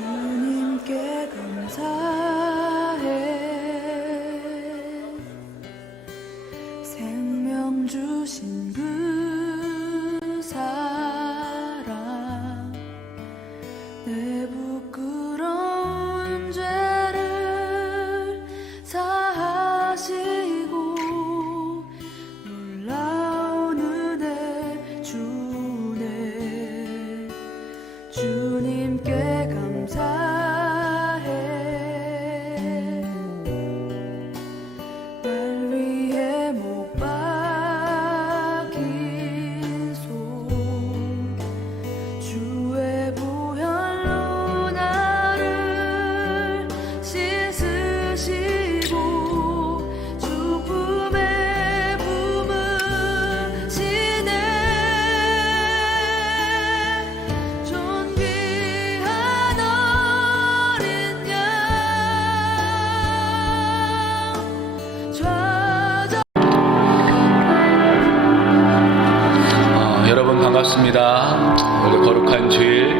주님께 감사해. 생명 주신 그 사랑, 내 부끄러운 죄를 사하시고 놀라운 은혜 주네. 주님께 감사해. 날 위해 못 박힌 손, 주의 보혈로 나를 씻으시고 죽음의 품으시네. 존귀한 어린 양 좌정. 여러분 반갑습니다. 우리 거룩한 주일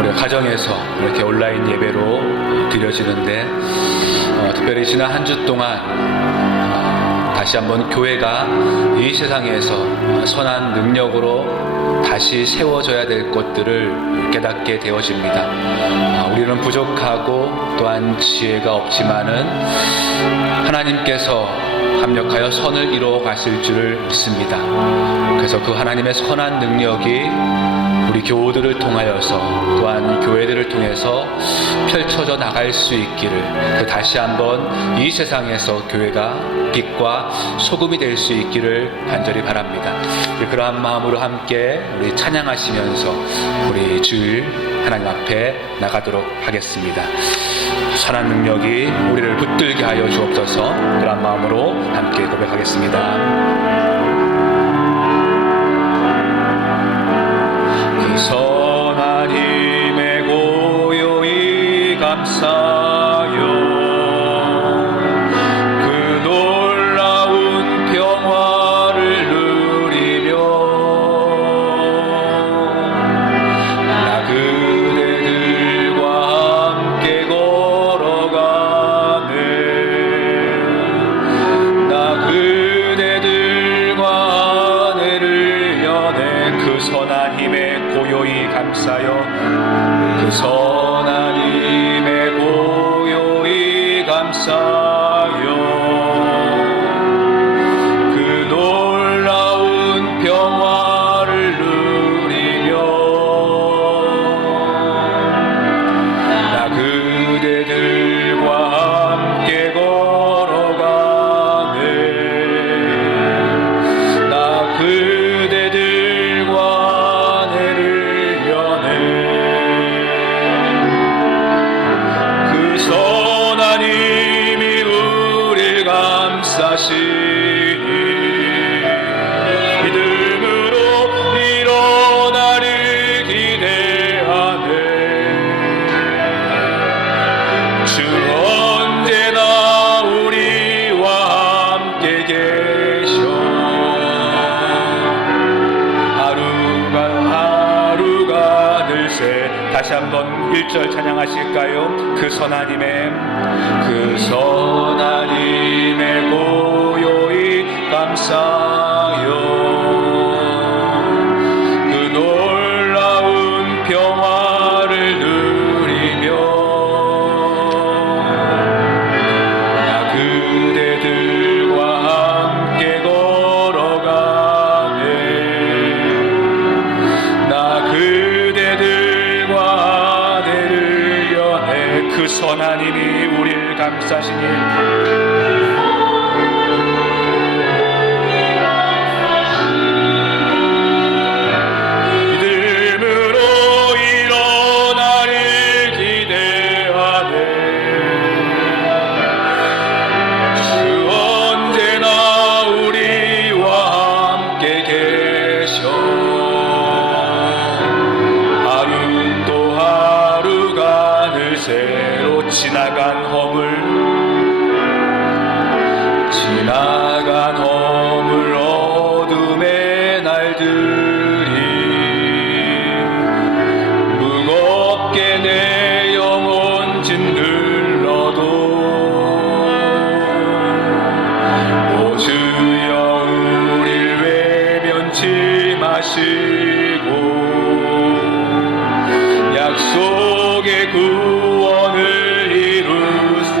우리 가정에서 이렇게 온라인 예배로 드려지는데 특별히 지난 한 주 동안 다시 한번 교회가 이 세상에서 선한 능력으로 다시 세워져야 될 것들을 깨닫게 되어집니다. 우리는 부족하고 또한 지혜가 없지만은 하나님께서 합력하여 선을 이루어 가실 줄을 믿습니다. 그래서 그 하나님의 선한 능력이 우리 교우들을 통하여서 또한 교회들을 통해서 펼쳐져 나갈 수 있기를, 다시 한번 이 세상에서 교회가 빛과 소금이 될 수 있기를 간절히 바랍니다. 그러한 마음으로 함께 우리 찬양하시면서 우리 주일 하나님 앞에 나가도록 하겠습니다. 선한 능력이 우리를 붙들게 하여 주옵소서. 그러한 마음으로 함께 고백하겠습니다. 그 선한 힘에 고요히 감사요, 그 놀라운 평화를 누리며 나 그대들과 함께 걸어가네. 나 그대들과 하늘을 여네. 그 선한 힘에 고요히 감사여, 그 선한 힘에 고요히 감사여, 그 놀라운 평화를 누리며 나 그대들과 함께 걸어가네. 나 그대들과 하늘을 여네. 그 선한 힘이 우릴 감싸시니 믿음으로 일어나를 기대하네. 주 언제나 우리와 함께 계셔. 하루가 늘새. 다시 한번 1절 찬양하실까요? 그 선한 힘에 고요히 감사요, 그 놀라운 평화를 누리며 나 그대들과 함께 걸어가네. 나 그대들과 하늘을 여네. 그 선한 힘이 우릴 감싸시니 믿음으로 일어나를 기대하네. 주 언제나 우리와 함께 계셔. 하루도 하루가 늘새로 지나간 허물 속에 구원을 이루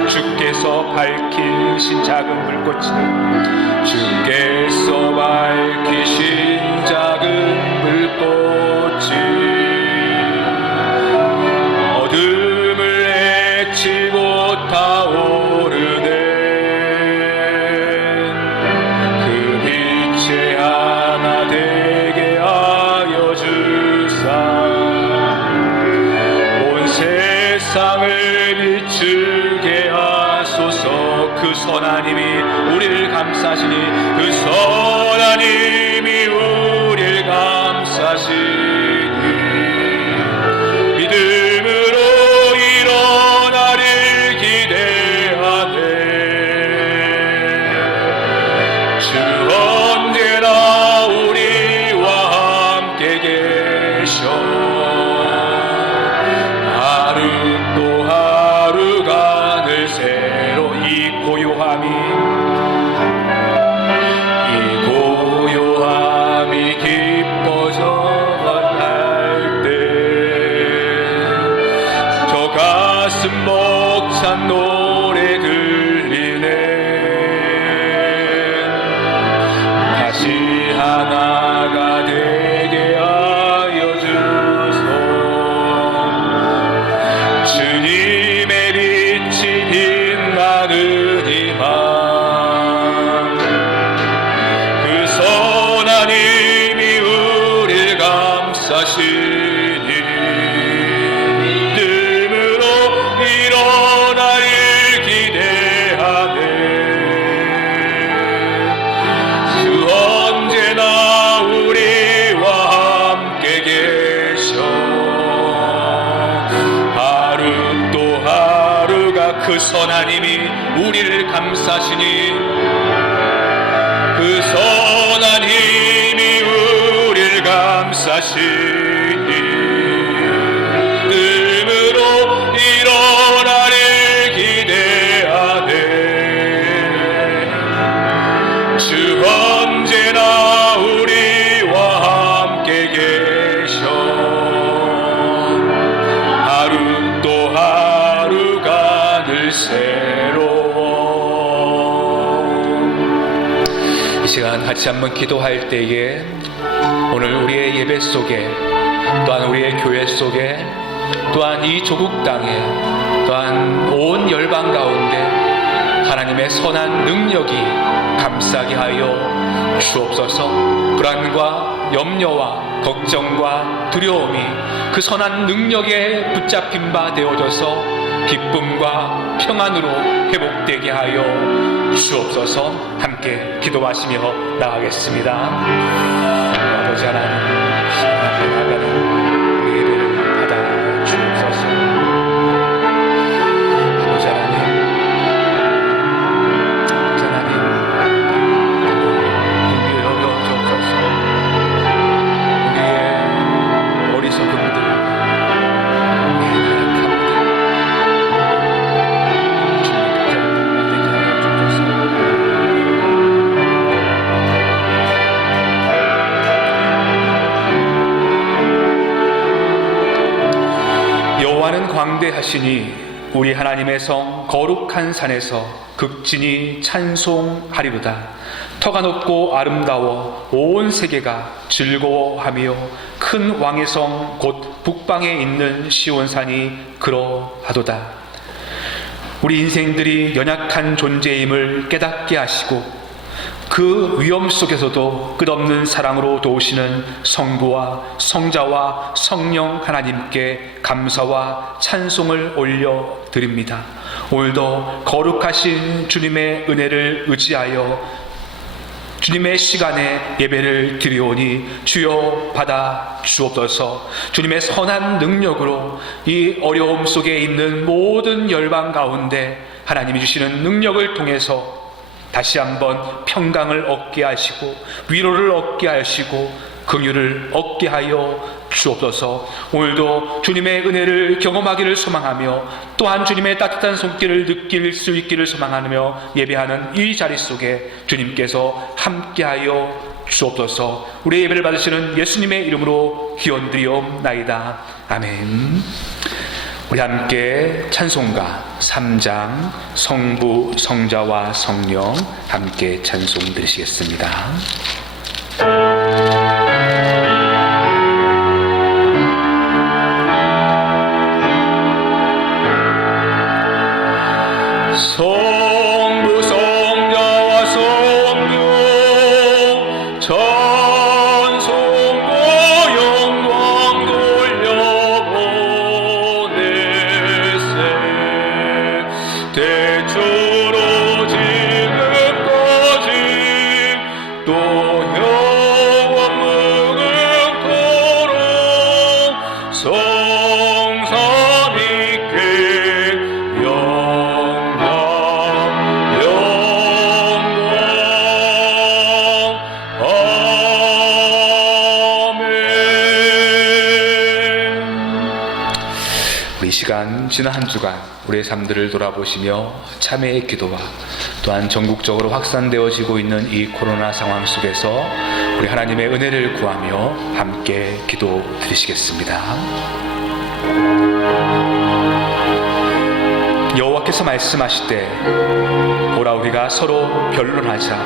주께서 밝히신 작은 불꽃이네. 주께서 밝히신 작은 불꽃이 어둠을 해치 못하오르네. 그 빛에 하나 되게 하여 주사 온 세상을 비추게 하소서. 그 선하님이 우리를 감싸시니 그 선하님이 우리를 감싸시니 믿음으로 일어나를 기대하네. 주 언제나 우리와 함께 계셔. 하루 또 하루가 늘 새로 이 고요함이 깊어져 갈 때 저 가슴 벅찬 노래 들리네. 다시 하나가 되게 하여 주소. 주님의 빛이 빛나는 이맘 그 선하님이 우리를 감싸시니 믿음으로 일어나를 기대하네. 주 언제나 우리와 함께 계셔. 하루 또 하루가 그 선하님이 우리를 감싸시니 그 선하님이 우리를 감싸시니 믿음으로 일어나를 기대하네. 주 언제나 우리와 함께 계셔. 하루 또 하루가 늘 새로워. 이 시간 같이 한번 기도할 때에 오늘 우리의 예배 속에 또한 우리의 교회 속에 또한 이 조국 땅에 또한 온 열방 가운데 하나님의 선한 능력이 감싸게 하여 주옵소서. 불안과 염려와 걱정과 두려움이 그 선한 능력에 붙잡힌 바 되어져서 기쁨과 평안으로 회복되게 하여 주옵소서. 함께 기도하시며 나가겠습니다. 아버지 하나님, 시간 앞에 나가는 우리 예배를 받아 주옵소서. 아버지 하나님, 우리의 여겨 주옵소서. 우리의 어리석은 들 여호와는 광대하시니 우리 하나님의 성 거룩한 산에서 극진히 찬송하리로다. 터가 높고 아름다워 온 세계가 즐거워하며 큰 왕의 성 곧 북방에 있는 시온산이 그러하도다. 우리 인생들이 연약한 존재임을 깨닫게 하시고 그 위험 속에서도 끝없는 사랑으로 도우시는 성부와 성자와 성령 하나님께 감사와 찬송을 올려드립니다. 오늘도 거룩하신 주님의 은혜를 의지하여 주님의 시간에 예배를 드리오니 주여 받아 주옵소서. 주님의 선한 능력으로 이 어려움 속에 있는 모든 열방 가운데 하나님이 주시는 능력을 통해서 다시 한번 평강을 얻게 하시고 위로를 얻게 하시고 긍휼을 얻게 하여 주옵소서. 오늘도 주님의 은혜를 경험하기를 소망하며 또한 주님의 따뜻한 손길을 느낄 수 있기를 소망하며 예배하는 이 자리 속에 주님께서 함께하여 주옵소서. 우리의 예배를 받으시는 예수님의 이름으로 기원드리옵나이다. 아멘. 우리 함께 찬송가 3장 성부, 성자와 성령 함께 찬송 드리시겠습니다. 성부, 성자와 성령 찬송과 영광 돌려보내세. 대처로 지금까지 또 영원 무궁토록 성삼위께 이 시간 지난 한 주간 우리의 삶들을 돌아보시며 참회의 기도와 또한 전국적으로 확산되어지고 있는 이 코로나 상황 속에서 우리 하나님의 은혜를 구하며 함께 기도 드리시겠습니다. 여호와께서 말씀하시되 오라 우리가 서로 변론하자.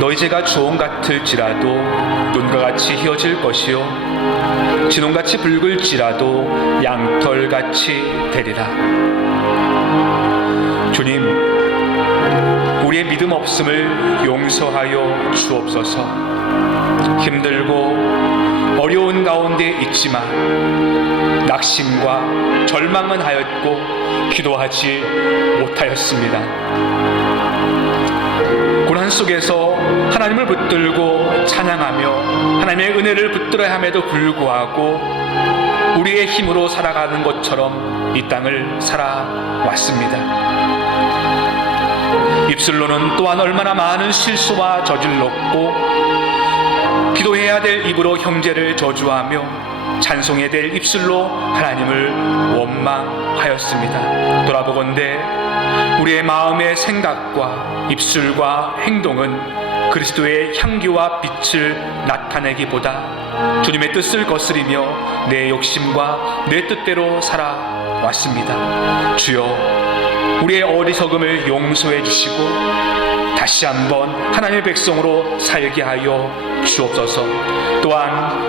너희 죄가 주홍 같을지라도 눈과 같이 희어질 것이요 진홍같이 붉을지라도 양털같이 되리라. 주님, 우리의 믿음 없음을 용서하여 주옵소서. 힘들고 어려운 가운데 있지만 낙심과 절망은 하였고 기도하지 못하였습니다. 고난 속에서 하나님을 붙들고 찬양하며 하나님의 은혜를 붙들어야 함에도 불구하고 우리의 힘으로 살아가는 것처럼 이 땅을 살아왔습니다. 입술로는 또한 얼마나 많은 실수와 저질렀고 기도해야 될 입으로 형제를 저주하며 찬송해야 될 입술로 하나님을 원망하였습니다. 돌아보건대 우리의 마음의 생각과 입술과 행동은 그리스도의 향기와 빛을 나타내기보다 주님의 뜻을 거스리며 내 욕심과 내 뜻대로 살아왔습니다. 주여, 우리의 어리석음을 용서해 주시고 다시 한번 하나님의 백성으로 살게 하여 주옵소서. 또한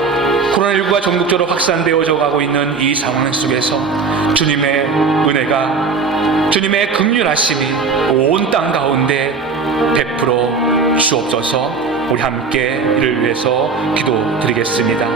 코로나19가 전국적으로 확산되어져 가고 있는 이 상황 속에서 주님의 은혜가, 주님의 긍휼하심이 온 땅 가운데 베풀어 주옵소서. 우리 함께 이를 위해서 기도드리겠습니다.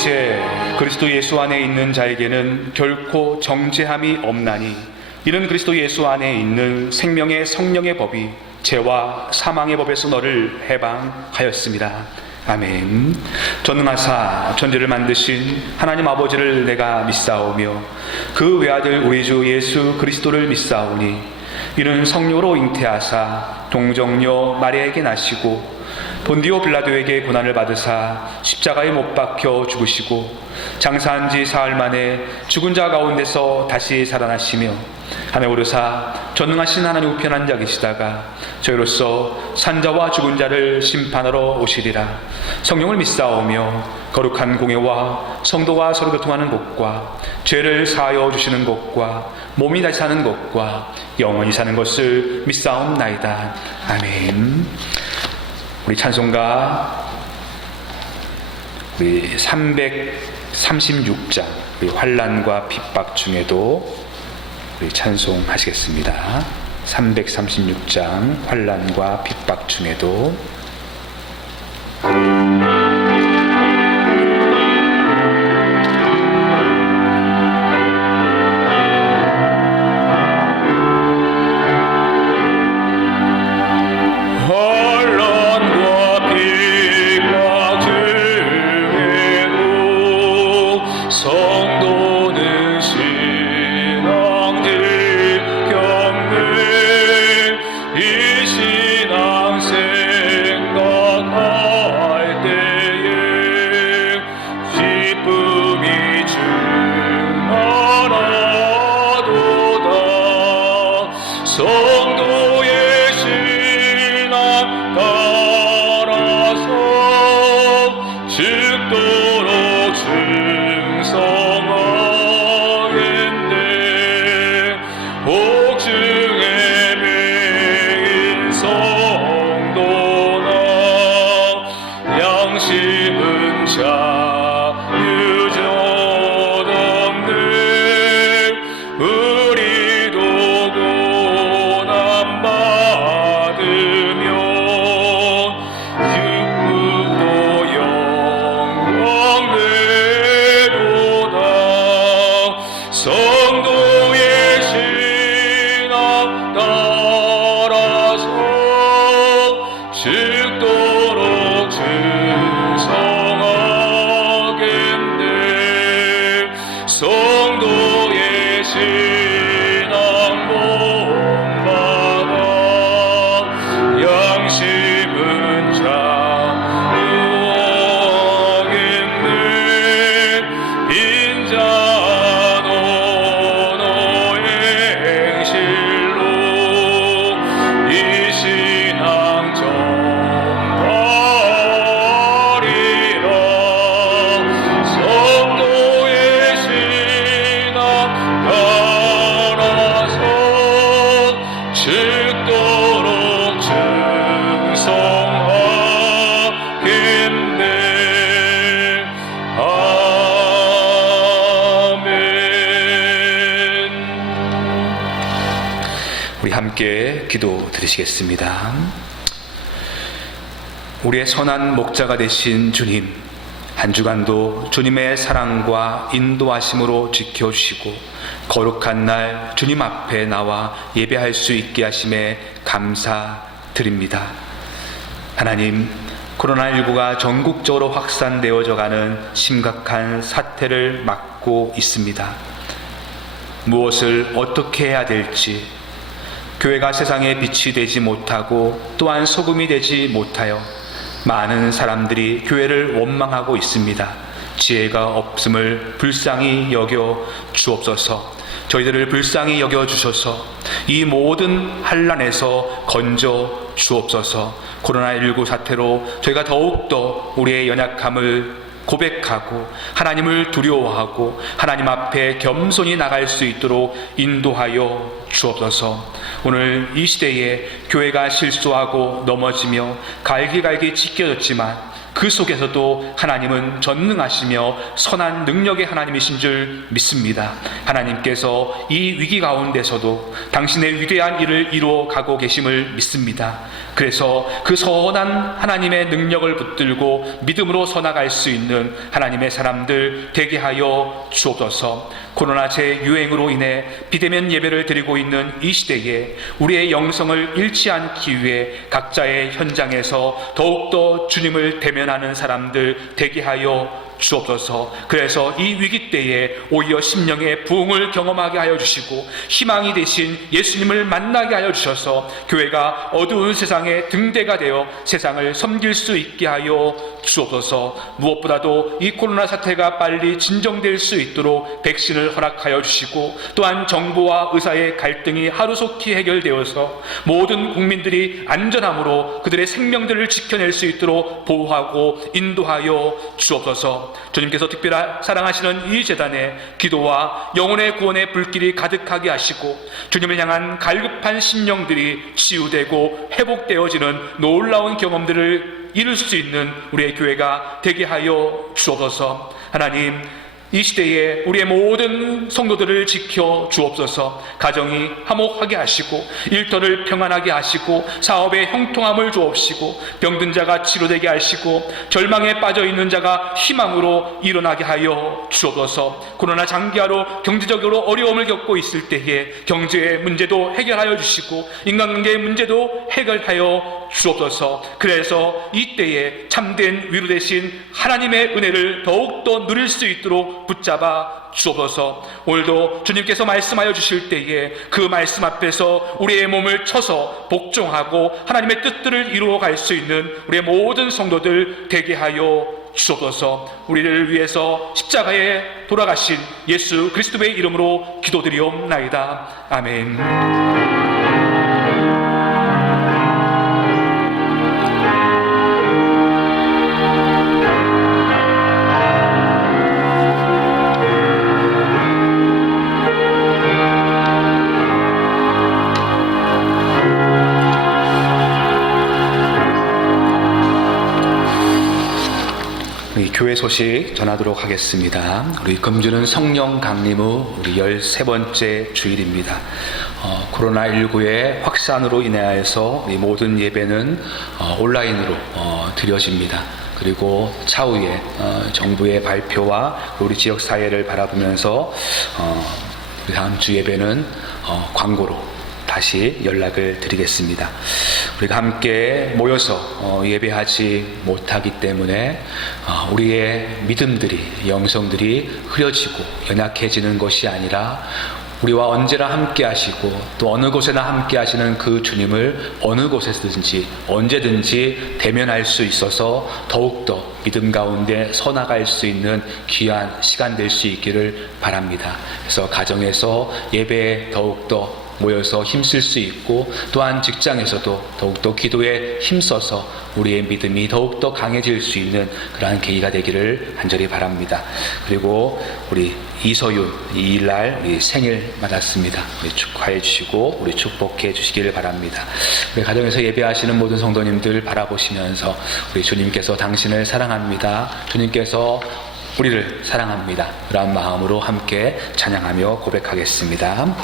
이제 그리스도 예수 안에 있는 자에게는 결코 정죄함이 없나니 이는 그리스도 예수 안에 있는 생명의 성령의 법이 죄와 사망의 법에서 너를 해방하였습니다. 아멘. 전능하사 천지를 만드신 하나님 아버지를 내가 믿사오며 그 외아들 우리 주 예수 그리스도를 믿사오니 이는 성령으로 잉태하사 동정녀 마리아에게 나시고 본디오 빌라도에게 고난을 받으사 십자가에 못 박혀 죽으시고 장사한 지 사흘 만에 죽은 자 가운데서 다시 살아나시며 하늘 오르사 전능하신 하나님 우편 앉아 계시다가 저희로서 산자와 죽은 자를 심판하러 오시리라. 성령을 믿사오며 거룩한 공예와 성도가 서로 교통하는 것과 죄를 사하여 주시는 것과 몸이 다시 사는 것과 영원히 사는 것을 믿사옵나이다. 아멘. 우리 찬송가 우리 336장 우리 환난과 핍박 중에도 우리 찬송하시겠습니다. 336장 환난과 핍박 중에도 성도는 신앙질 겪는 이 신앙 생각할 때에 기쁨이 충만하도다. 성도의 신앙 따라서 죽도록 충성하겠네. 복중에 매인 성도나 양심은 자유존없네. 우리도 고난받으며 육부도 영광되도다. 성도의 신앙 따라서 죽도록 충성하겠네. 성도의 신앙 본받아 양심은 자유하겠네. 빈자도 너의 행실로 이 신앙 전파하리라. 성도의 신앙 따라서 죽도록 충성하겠네. 아멘. 우리 함께 기도 드리시겠습니다. 우리의 선한 목자가 되신 주님, 한 주간도 주님의 사랑과 인도하심으로 지켜주시고 거룩한 날 주님 앞에 나와 예배할 수 있게 하심에 감사드립니다. 하나님, 코로나19가 전국적으로 확산되어져 가는 심각한 사태를 막고 있습니다. 무엇을 어떻게 해야 될지, 교회가 세상에 빛이 되지 못하고 또한 소금이 되지 못하여 많은 사람들이 교회를 원망하고 있습니다. 지혜가 없음을 불쌍히 여겨 주옵소서. 저희들을 불쌍히 여겨 주셔서 이 모든 환난에서 건져 주옵소서. 코로나19 사태로 저희가 더욱더 우리의 연약함을 고백하고 하나님을 두려워하고 하나님 앞에 겸손히 나갈 수 있도록 인도하여 주옵소서. 오늘 이 시대에 교회가 실수하고 넘어지며 갈기갈기 찢겨졌지만 그 속에서도 하나님은 전능하시며 선한 능력의 하나님이신 줄 믿습니다. 하나님께서 이 위기 가운데서도 당신의 위대한 일을 이루어 가고 계심을 믿습니다. 그래서 그 선한 하나님의 능력을 붙들고 믿음으로 서나갈 수 있는 하나님의 사람들 되게 하여 주옵소서. 코로나 재유행으로 인해 비대면 예배를 드리고 있는 이 시대에 우리의 영성을 잃지 않기 위해 각자의 현장에서 더욱더 주님을 대면하는 사람들 되게 하여 주옵소서. 그래서 이 위기 때에 오히려 심령의 부흥을 경험하게 하여 주시고 희망이 되신 예수님을 만나게 하여 주셔서 교회가 어두운 세상의 등대가 되어 세상을 섬길 수 있게 하여 주옵소서. 무엇보다도 이 코로나 사태가 빨리 진정될 수 있도록 백신을 허락하여 주시고 또한 정부와 의사의 갈등이 하루속히 해결되어서 모든 국민들이 안전함으로 그들의 생명들을 지켜낼 수 있도록 보호하고 인도하여 주옵소서. 주님께서 특별히 사랑하시는 이 재단에 기도와 영혼의 구원의 불길이 가득하게 하시고 주님을 향한 갈급한 심령들이 치유되고 회복되어지는 놀라운 경험들을 이룰 수 있는 우리의 교회가 되게 하여 주옵소서. 하나님, 이 시대에 우리의 모든 성도들을 지켜 주옵소서. 가정이 화목하게 하시고 일터를 평안하게 하시고 사업에 형통함을 주옵시고 병든 자가 치료되게 하시고 절망에 빠져 있는 자가 희망으로 일어나게 하여 주옵소서. 코로나 장기화로 경제적으로 어려움을 겪고 있을 때에 경제의 문제도 해결하여 주시고 인간관계의 문제도 해결하여 주옵소서. 그래서 이때에 참된 위로 되신 하나님의 은혜를 더욱더 누릴 수 있도록 힘으로 붙잡아 주옵소서. 오늘도 주님께서 말씀하여 주실 때에 그 말씀 앞에서 우리의 몸을 쳐서 복종하고 하나님의 뜻들을 이루어 갈 수 있는 우리의 모든 성도들 되게 하여 주옵소서. 우리를 위해서 십자가에 돌아가신 예수 그리스도의 이름으로 기도드리옵나이다. 아멘. 우리 교회 소식 전하도록 하겠습니다. 우리 금주는 성령 강림 후 우리 13번째 주일입니다. 코로나19의 확산으로 인하여서 우리 모든 예배는 온라인으로 드려집니다. 그리고 차후에 정부의 발표와 우리 지역 사회를 바라보면서 우리 다음 주 예배는 광고로 다시 연락을 드리겠습니다. 우리가 함께 모여서 예배하지 못하기 때문에 우리의 믿음들이, 영성들이 흐려지고 연약해지는 것이 아니라 우리와 언제나 함께 하시고 또 어느 곳에나 함께 하시는 그 주님을 어느 곳에서든지 언제든지 대면할 수 있어서 더욱더 믿음 가운데 서나갈 수 있는 귀한 시간 될 수 있기를 바랍니다. 그래서 가정에서 예배에 더욱더 모여서 힘쓸 수 있고 또한 직장에서도 더욱더 기도에 힘써서 우리의 믿음이 더욱더 강해질 수 있는 그러한 계기가 되기를 간절히 바랍니다. 그리고 우리 이서윤 이일날 우리 생일 맞았습니다. 우리 축하해 주시고 우리 축복해 주시기를 바랍니다. 우리 가정에서 예배하시는 모든 성도님들 바라보시면서 우리 주님께서 당신을 사랑합니다. 주님께서 우리를 사랑합니다. 그런 마음으로 함께 찬양하며 고백하겠습니다.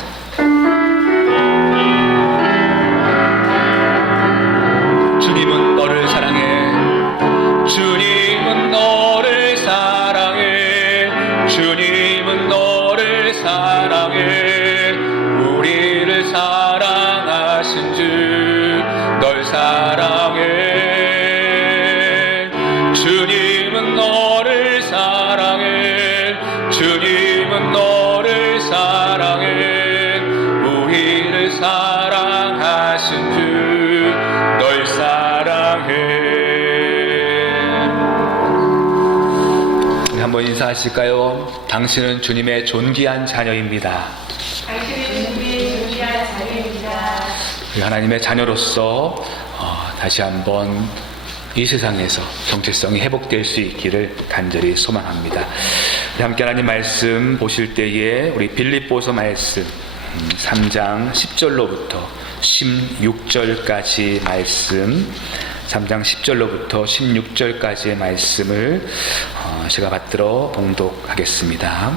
주님은 너를 사랑해. 주님은 너를 사랑해. 주님은 너를 사랑해. 우리를 사랑하신 주 널 사랑해. 주님은 너를 사랑해. 주님은 너를 사랑해. 우리를 사랑하신 주 널 사랑해. 한번 인사하실까요? 당신은 주님의 존귀한 자녀입니다. 당신은 주님의 존귀한 자녀입니다. 하나님의 자녀로서 다시 한번 이 세상에서 정체성이 회복될 수 있기를 간절히 소망합니다. 우리 함께 하나님 말씀 보실 때에 우리 빌립보서 말씀 3장 10절로부터 16절까지 말씀, 3장 10절로부터 16절까지의 말씀을 제가 받들어 봉독하겠습니다.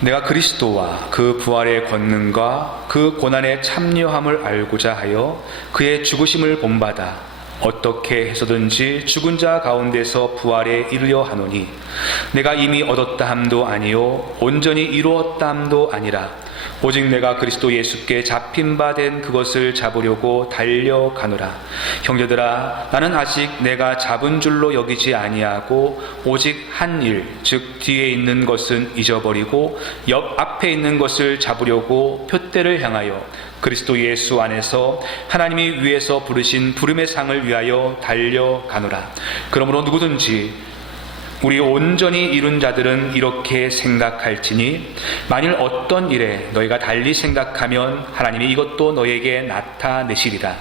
내가 그리스도와 그 부활의 권능과 그 고난의 참여함을 알고자 하여 그의 죽으심을 본받아 어떻게 해서든지 죽은 자 가운데서 부활에 이르려 하노니 내가 이미 얻었다 함도 아니요 온전히 이루었다 함도 아니라 오직 내가 그리스도 예수께 잡힌 바 된 그것을 잡으려고 달려가노라. 형제들아, 나는 아직 내가 잡은 줄로 여기지 아니하고 오직 한 일, 즉 뒤에 있는 것은 잊어버리고 옆 앞에 있는 것을 잡으려고 표대를 향하여 그리스도 예수 안에서 하나님이 위에서 부르신 부름의 상을 위하여 달려가노라. 그러므로 누구든지 우리 온전히 이룬 자들은 이렇게 생각할지니 만일 어떤 일에 너희가 달리 생각하면 하나님이 이것도 너희에게 나타내시리라.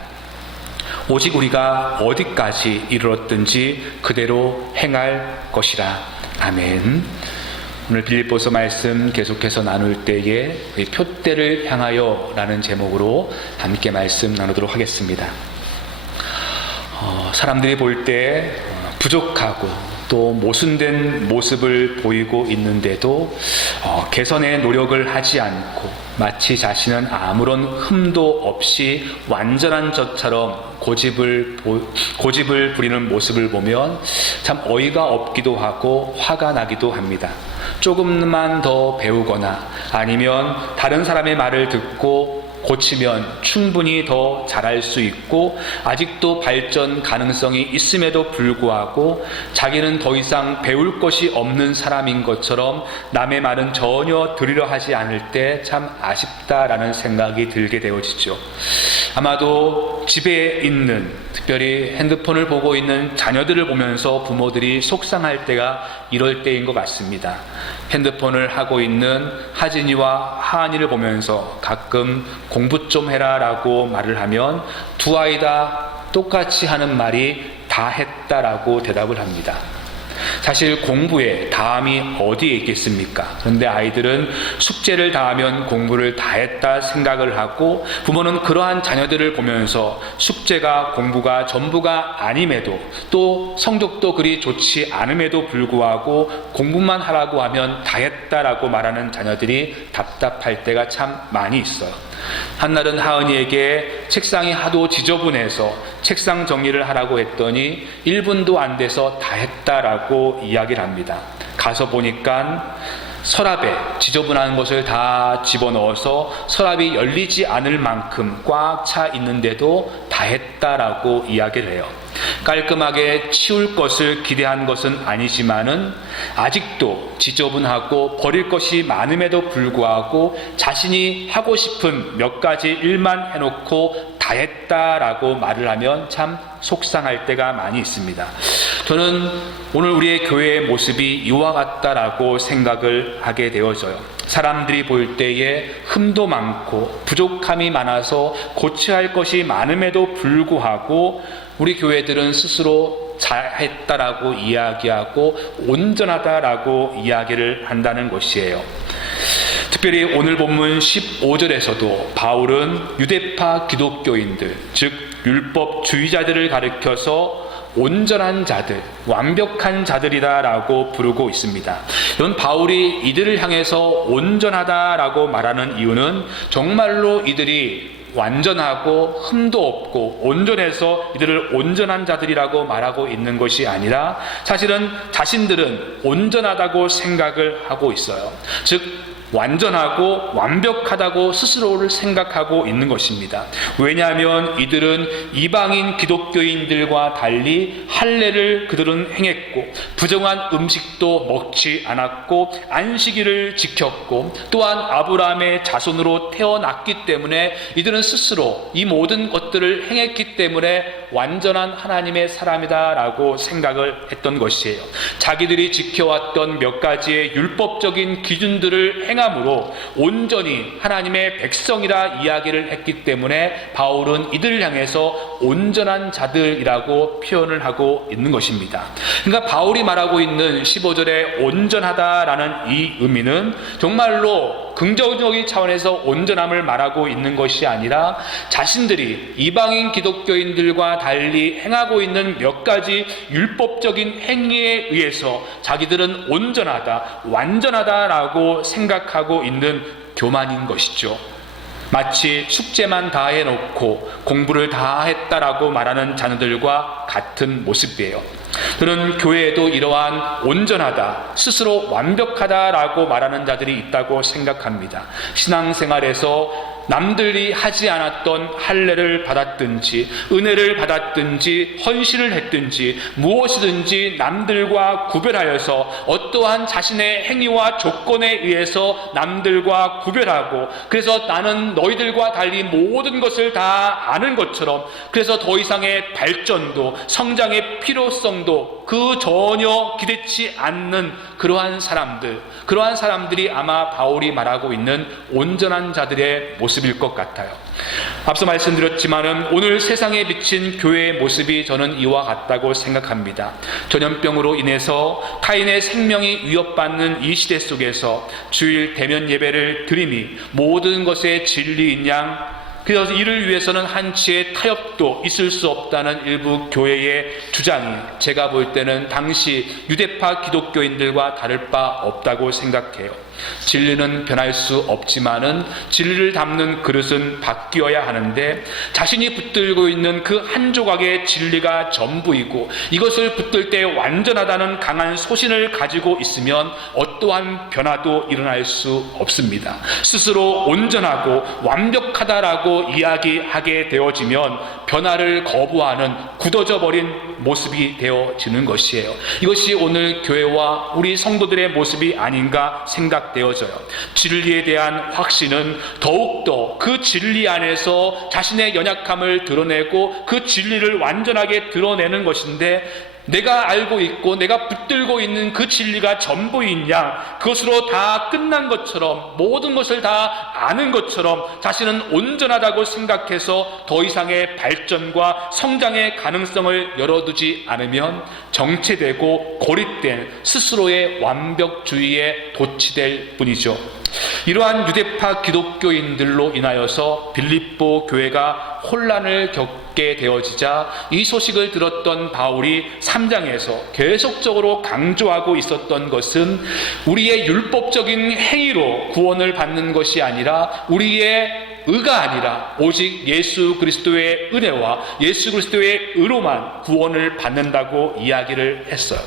오직 우리가 어디까지 이르렀든지 그대로 행할 것이라. 아멘. 오늘 빌립보서 말씀 계속해서 나눌 때에 표대를 향하여 라는 제목으로 함께 말씀 나누도록 하겠습니다. 사람들이 볼 때 부족하고 또 모순된 모습을 보이고 있는데도 개선의 노력을 하지 않고 마치 자신은 아무런 흠도 없이 완전한 것처럼 고집을 부리는 모습을 보면 참 어이가 없기도 하고 화가 나기도 합니다. 조금만 더 배우거나 아니면 다른 사람의 말을 듣고 고치면 충분히 더 잘할 수 있고 아직도 발전 가능성이 있음에도 불구하고 자기는 더 이상 배울 것이 없는 사람인 것처럼 남의 말은 전혀 들으려 하지 않을 때 참 아쉽다라는 생각이 들게 되어지죠. 아마도 집에 있는, 특별히 핸드폰을 보고 있는 자녀들을 보면서 부모들이 속상할 때가 이럴 때인 것 같습니다. 핸드폰을 하고 있는 하진이와 하은이를 보면서 가끔 공부 좀 해라 라고 말을 하면 두 아이 다 똑같이 하는 말이 다 했다라고 대답을 합니다. 사실 공부에 다함이 어디에 있겠습니까? 그런데 아이들은 숙제를 다 하면 공부를 다 했다 생각을 하고, 부모는 그러한 자녀들을 보면서 숙제가 공부가 전부가 아님에도, 또 성적도 그리 좋지 않음에도 불구하고 공부만 하라고 하면 다 했다라고 말하는 자녀들이 답답할 때가 참 많이 있어요. 한날은 하은이에게 책상이 하도 지저분해서 책상 정리를 하라고 했더니 1분도 안 돼서 다 했다라고 이야기를 합니다. 가서 보니까 서랍에 지저분한 것을 다 집어넣어서 서랍이 열리지 않을 만큼 꽉 차 있는데도 다 했다라고 이야기를 해요. 깔끔하게 치울 것을 기대한 것은 아니지만은 아직도 지저분하고 버릴 것이 많음에도 불구하고 자신이 하고 싶은 몇 가지 일만 해놓고 다 했다라고 말을 하면 참 속상할 때가 많이 있습니다. 저는 오늘 우리의 교회의 모습이 이와 같다라고 생각을 하게 되어져요. 사람들이 볼 때에 흠도 많고 부족함이 많아서 고쳐야 할 것이 많음에도 불구하고 우리 교회들은 스스로 잘했다라고 이야기하고 온전하다라고 이야기를 한다는 것이에요. 특별히 오늘 본문 15절에서도 바울은 유대파 기독교인들, 즉 율법주의자들을 가리켜서 온전한 자들, 완벽한 자들이다라고 부르고 있습니다. 이런 바울이 이들을 향해서 온전하다라고 말하는 이유는 정말로 이들이 완전하고 흠도 없고 온전해서 이들을 온전한 자들이라고 말하고 있는 것이 아니라 사실은 자신들은 온전하다고 생각을 하고 있어요. 즉 완전하고 완벽하다고 스스로를 생각하고 있는 것입니다. 왜냐하면 이들은 이방인 기독교인들과 달리 할례를 그들은 행했고 부정한 음식도 먹지 않았고 안식일을 지켰고 또한 아브라함의 자손으로 태어났기 때문에 이들은 스스로 이 모든 것들을 행했기 때문에 완전한 하나님의 사람이다라고 생각을 했던 것이에요. 자기들이 지켜왔던 몇 가지의 율법적인 기준들을 행함으로 온전히 하나님의 백성이라 이야기를 했기 때문에 바울은 이들을 향해서 온전한 자들이라고 표현을 하고 있는 것입니다. 그러니까 바울이 말하고 있는 15절에 온전하다라는 이 의미는 정말로 긍정적인 차원에서 온전함을 말하고 있는 것이 아니라 자신들이 이방인 기독교인들과 달리 행하고 있는 몇 가지 율법적인 행위에 의해서 자기들은 온전하다, 완전하다라고 생각하고 있는 교만인 것이죠. 마치 숙제만 다 해놓고 공부를 다 했다라고 말하는 자녀들과 같은 모습이에요. 저는 교회에도 이러한 온전하다, 스스로 완벽하다라고 말하는 자들이 있다고 생각합니다. 신앙생활에서 남들이 하지 않았던 할례를 받았든지 은혜를 받았든지 헌신을 했든지 무엇이든지 남들과 구별하여서 어떠한 자신의 행위와 조건에 의해서 남들과 구별하고 그래서 나는 너희들과 달리 모든 것을 다 아는 것처럼 그래서 더 이상의 발전도 성장의 필요성도 그 전혀 기대치 않는 그러한 사람들이 아마 바울이 말하고 있는 온전한 자들의 모습일 것 같아요. 앞서 말씀드렸지만은 오늘 세상에 비친 교회의 모습이 저는 이와 같다고 생각합니다. 전염병으로 인해서 타인의 생명이 위협받는 이 시대 속에서 주일 대면 예배를 드리니 모든 것에 진리인 양 그래서 이를 위해서는 한치의 타협도 있을 수 없다는 일부 교회의 주장이 제가 볼 때는 당시 유대파 기독교인들과 다를 바 없다고 생각해요. 진리는 변할 수 없지만은 진리를 담는 그릇은 바뀌어야 하는데, 자신이 붙들고 있는 그 한 조각의 진리가 전부이고 이것을 붙들 때 완전하다는 강한 소신을 가지고 있으면 어떠한 변화도 일어날 수 없습니다. 스스로 온전하고 완벽하다라고 이야기하게 되어지면 변화를 거부하는 굳어져 버린 모습이 되어지는 것이에요. 이것이 오늘 교회와 우리 성도들의 모습이 아닌가 생각되어져요. 진리에 대한 확신은 더욱더 그 진리 안에서 자신의 연약함을 드러내고 그 진리를 완전하게 드러내는 것인데, 내가 알고 있고 내가 붙들고 있는 그 진리가 전부이냐, 그것으로 다 끝난 것처럼, 모든 것을 다 아는 것처럼 자신은 온전하다고 생각해서 더 이상의 발전과 성장의 가능성을 열어두지 않으면 정체되고 고립된 스스로의 완벽주의에 도취될 뿐이죠. 이러한 유대파 기독교인들로 인하여서 빌립보 교회가 혼란을 겪게 되어지자 이 소식을 들었던 바울이 3장에서 계속적으로 강조하고 있었던 것은 우리의 율법적인 행위로 구원을 받는 것이 아니라, 우리의 의가 아니라 오직 예수 그리스도의 은혜와 예수 그리스도의 의로만 구원을 받는다고 이야기를 했어요.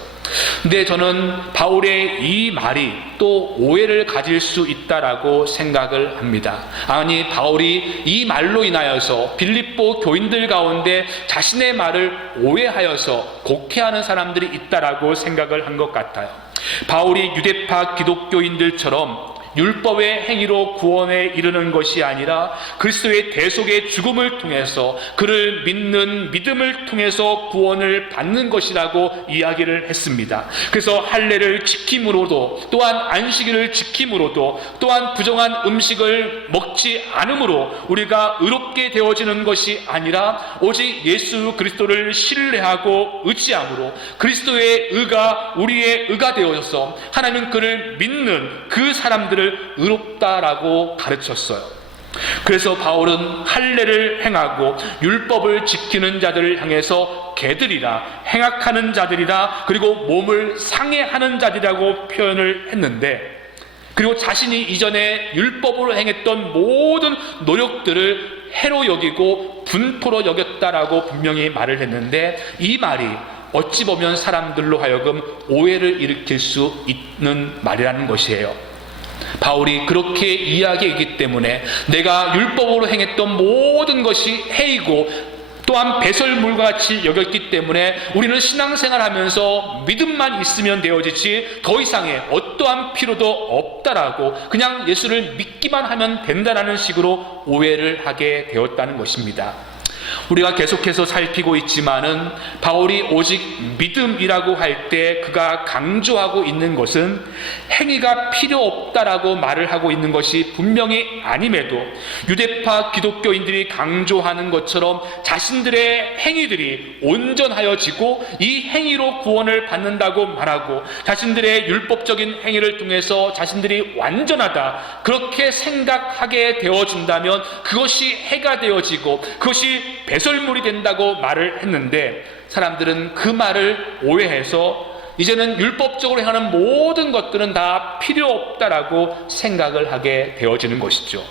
근데 저는 바울의 이 말이 또 오해를 가질 수 있다라고 생각을 합니다. 아니, 바울이 이 말로 인하여서 빌립보 교인들 가운데 자신의 말을 오해하여서 곡해하는 사람들이 있다라고 생각을 한 것 같아요. 바울이 유대파 기독교인들처럼 율법의 행위로 구원에 이르는 것이 아니라 그리스도의 대속의 죽음을 통해서 그를 믿는 믿음을 통해서 구원을 받는 것이라고 이야기를 했습니다. 그래서 할례를 지킴으로도, 또한 안식일을 지킴으로도, 또한 부정한 음식을 먹지 않음으로 우리가 의롭게 되어지는 것이 아니라 오직 예수 그리스도를 신뢰하고 의지함으로 그리스도의 의가 우리의 의가 되어서 하나님 그를 믿는 그 사람들을 의롭다라고 가르쳤어요. 그래서 바울은 할례를 행하고 율법을 지키는 자들을 향해서 개들이라, 행악하는 자들이라, 그리고 몸을 상해하는 자들이라고 표현을 했는데, 그리고 자신이 이전에 율법으로 행했던 모든 노력들을 해로 여기고 분포로 여겼다라고 분명히 말을 했는데, 이 말이 어찌 보면 사람들로 하여금 오해를 일으킬 수 있는 말이라는 것이에요. 바울이 그렇게 이야기했기 때문에 내가 율법으로 행했던 모든 것이 해이고 또한 배설물과 같이 여겼기 때문에 우리는 신앙생활하면서 믿음만 있으면 되어지지 더 이상의 어떠한 필요도 없다라고, 그냥 예수를 믿기만 하면 된다라는 식으로 오해를 하게 되었다는 것입니다. 우리가 계속해서 살피고 있지만은 바울이 오직 믿음이라고 할 때 그가 강조하고 있는 것은 행위가 필요 없다라고 말을 하고 있는 것이 분명히 아님에도, 유대파 기독교인들이 강조하는 것처럼 자신들의 행위들이 온전하여지고 이 행위로 구원을 받는다고 말하고, 자신들의 율법적인 행위를 통해서 자신들이 완전하다 그렇게 생각하게 되어진다면 그것이 해가 되어지고 그것이 배설물이 된다고 말을 했는데, 사람들은 그 말을 오해해서 이제는 율법적으로 행하는 모든 것들은 다 필요 없다라고 생각을 하게 되어지는 것이죠.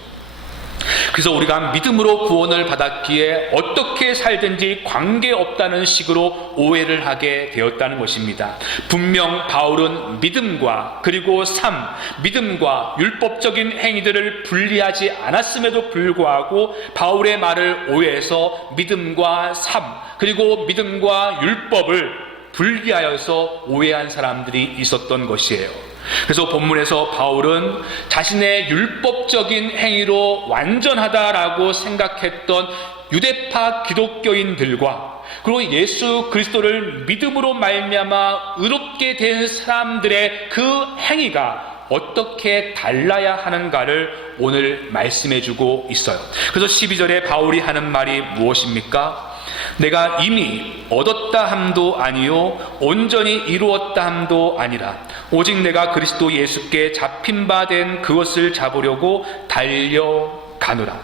그래서 우리가 믿음으로 구원을 받았기에 어떻게 살든지 관계없다는 식으로 오해를 하게 되었다는 것입니다. 분명 바울은 믿음과 그리고 삶, 믿음과 율법적인 행위들을 분리하지 않았음에도 불구하고 바울의 말을 오해해서 믿음과 삶, 그리고 믿음과 율법을 분리하여서 오해한 사람들이 있었던 것이에요. 그래서 본문에서 바울은 자신의 율법적인 행위로 완전하다라고 생각했던 유대파 기독교인들과 그리고 예수 그리스도를 믿음으로 말미암아 의롭게 된 사람들의 그 행위가 어떻게 달라야 하는가를 오늘 말씀해주고 있어요. 그래서 12절에 바울이 하는 말이 무엇입니까? 내가 이미 얻었다 함도 아니요 온전히 이루었다 함도 아니라 오직 내가 그리스도 예수께 잡힌 바 된 그것을 잡으려고 달려가노라.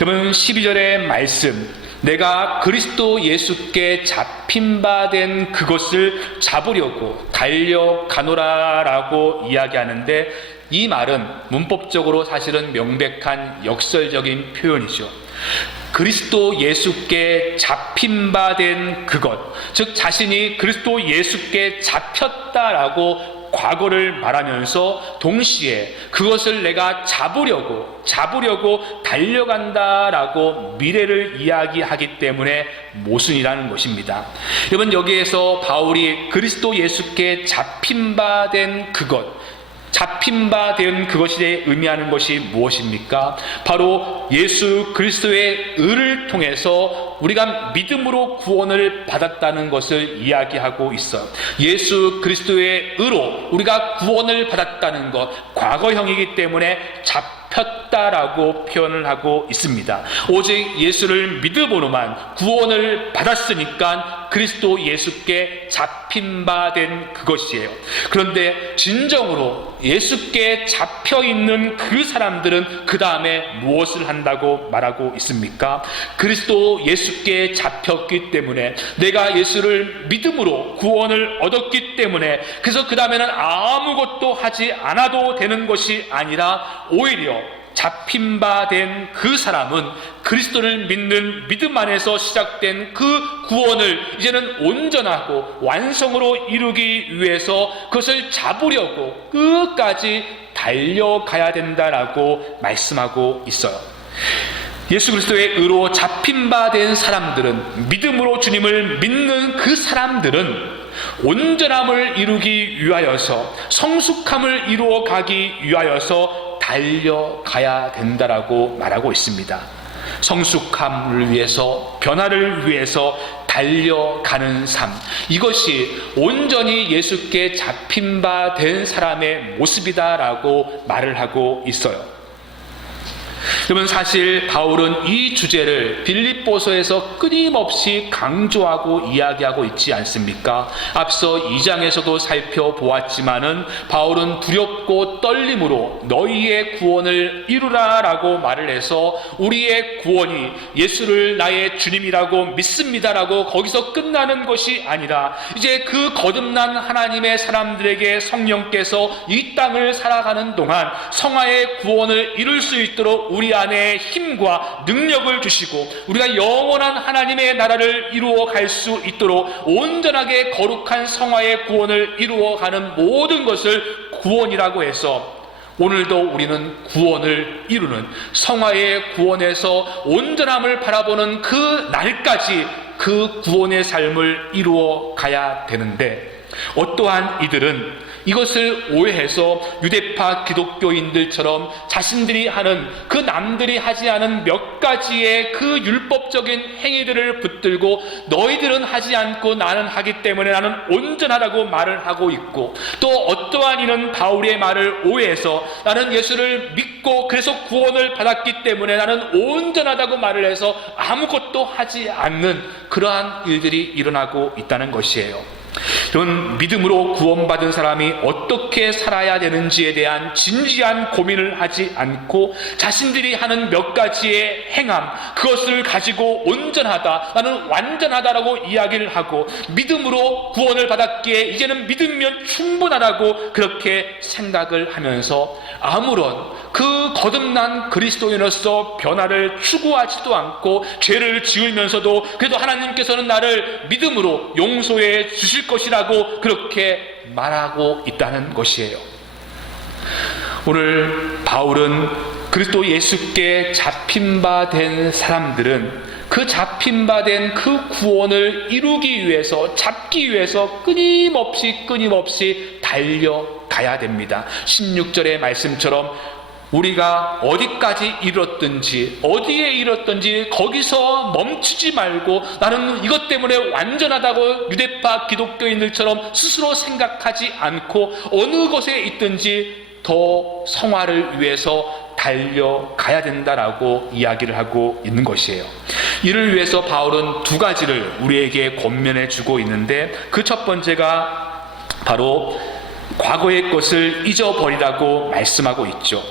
여러분, 12절의 말씀, 내가 그리스도 예수께 잡힌 바 된 그것을 잡으려고 달려가노라라고 이야기하는데, 이 말은 문법적으로 사실은 명백한 역설적인 표현이죠. 그리스도 예수께 잡힌 바 된 그것, 즉 자신이 그리스도 예수께 잡혔다라고 과거를 말하면서 동시에 그것을 내가 잡으려고 달려간다라고 미래를 이야기하기 때문에 모순이라는 것입니다. 여러분, 여기에서 바울이 그리스도 예수께 잡힌 바 된 그것, 잡힌 바 된 그것이 의미하는 것이 무엇입니까? 바로 예수 그리스도의 의를 통해서 우리가 믿음으로 구원을 받았다는 것을 이야기하고 있어요. 예수 그리스도의 의로 우리가 구원을 받았다는 것, 과거형이기 때문에 잡혔다라고 표현을 하고 있습니다. 오직 예수를 믿음으로만 구원을 받았으니까 그리스도 예수께 잡힌 바 된 그것이에요. 그런데 진정으로 예수께 잡혀 있는 그 사람들은 그 다음에 무엇을 한다고 말하고 있습니까? 그리스도 예수께 잡혔기 때문에, 내가 예수를 믿음으로 구원을 얻었기 때문에, 그래서 그 다음에는 아무것도 하지 않아도 되는 것이 아니라 오히려 잡힌 바 된 그 사람은 그리스도를 믿는 믿음 안에서 시작된 그 구원을 이제는 온전하고 완성으로 이루기 위해서 그것을 잡으려고 끝까지 달려가야 된다라고 말씀하고 있어요. 예수 그리스도의 의로 잡힌 바 된 사람들은, 믿음으로 주님을 믿는 그 사람들은 온전함을 이루기 위하여서, 성숙함을 이루어 가기 위하여서 달려가야 된다라고 말하고 있습니다. 성숙함을 위해서, 변화를 위해서 달려가는 삶, 이것이 온전히 예수께 잡힌 바 된 사람의 모습이다라고 말을 하고 있어요. 여러분, 사실 바울은 이 주제를 빌립보서에서 끊임없이 강조하고 이야기하고 있지 않습니까? 앞서 2장에서도 살펴보았지만은 바울은 두렵고 떨림으로 너희의 구원을 이루라라고 말을 해서 우리의 구원이 예수를 나의 주님이라고 믿습니다라고 거기서 끝나는 것이 아니라, 이제 그 거듭난 하나님의 사람들에게 성령께서 이 땅을 살아가는 동안 성화의 구원을 이룰 수 있도록 우리 안에 힘과 능력을 주시고 우리가 영원한 하나님의 나라를 이루어 갈 수 있도록 온전하게 거룩한 성화의 구원을 이루어가는 모든 것을 구원이라고 해서, 오늘도 우리는 구원을 이루는 성화의 구원에서 온전함을 바라보는 그 날까지 그 구원의 삶을 이루어 가야 되는데, 어떠한 이들은 이것을 오해해서 유대파 기독교인들처럼 자신들이 하는, 그 남들이 하지 않은 몇 가지의 그 율법적인 행위들을 붙들고 너희들은 하지 않고 나는 하기 때문에 나는 온전하다고 말을 하고 있고, 또 어떠한 이는 바울의 말을 오해해서 나는 예수를 믿고 그래서 구원을 받았기 때문에 나는 온전하다고 말을 해서 아무것도 하지 않는 그러한 일들이 일어나고 있다는 것이에요. 이런 믿음으로 구원받은 사람이 어떻게 살아야 되는지에 대한 진지한 고민을 하지 않고 자신들이 하는 몇 가지의 행함, 그것을 가지고 온전하다, 나는 완전하다라고 이야기를 하고, 믿음으로 구원을 받았기에 이제는 믿으면 충분하다고 그렇게 생각을 하면서 아무런 그 거듭난 그리스도인으로서 변화를 추구하지도 않고 죄를 지으면서도 그래도 하나님께서는 나를 믿음으로 용서해 주실 것이라고 그렇게 말하고 있다는 것이에요. 오늘 바울은 그리스도 예수께 잡힌 바 된 사람들은 그 잡힌 바 된 그 구원을 이루기 위해서, 잡기 위해서 끊임없이 달려가야 됩니다. 16절의 말씀처럼 우리가 어디까지 이뤘든지, 어디에 이뤘든지 거기서 멈추지 말고 나는 이것 때문에 완전하다고 유대파 기독교인들처럼 스스로 생각하지 않고 어느 곳에 있든지 더 성화를 위해서 달려가야 된다라고 이야기를 하고 있는 것이에요. 이를 위해서 바울은 두 가지를 우리에게 권면해 주고 있는데, 그 첫 번째가 바로 과거의 것을 잊어버리라고 말씀하고 있죠.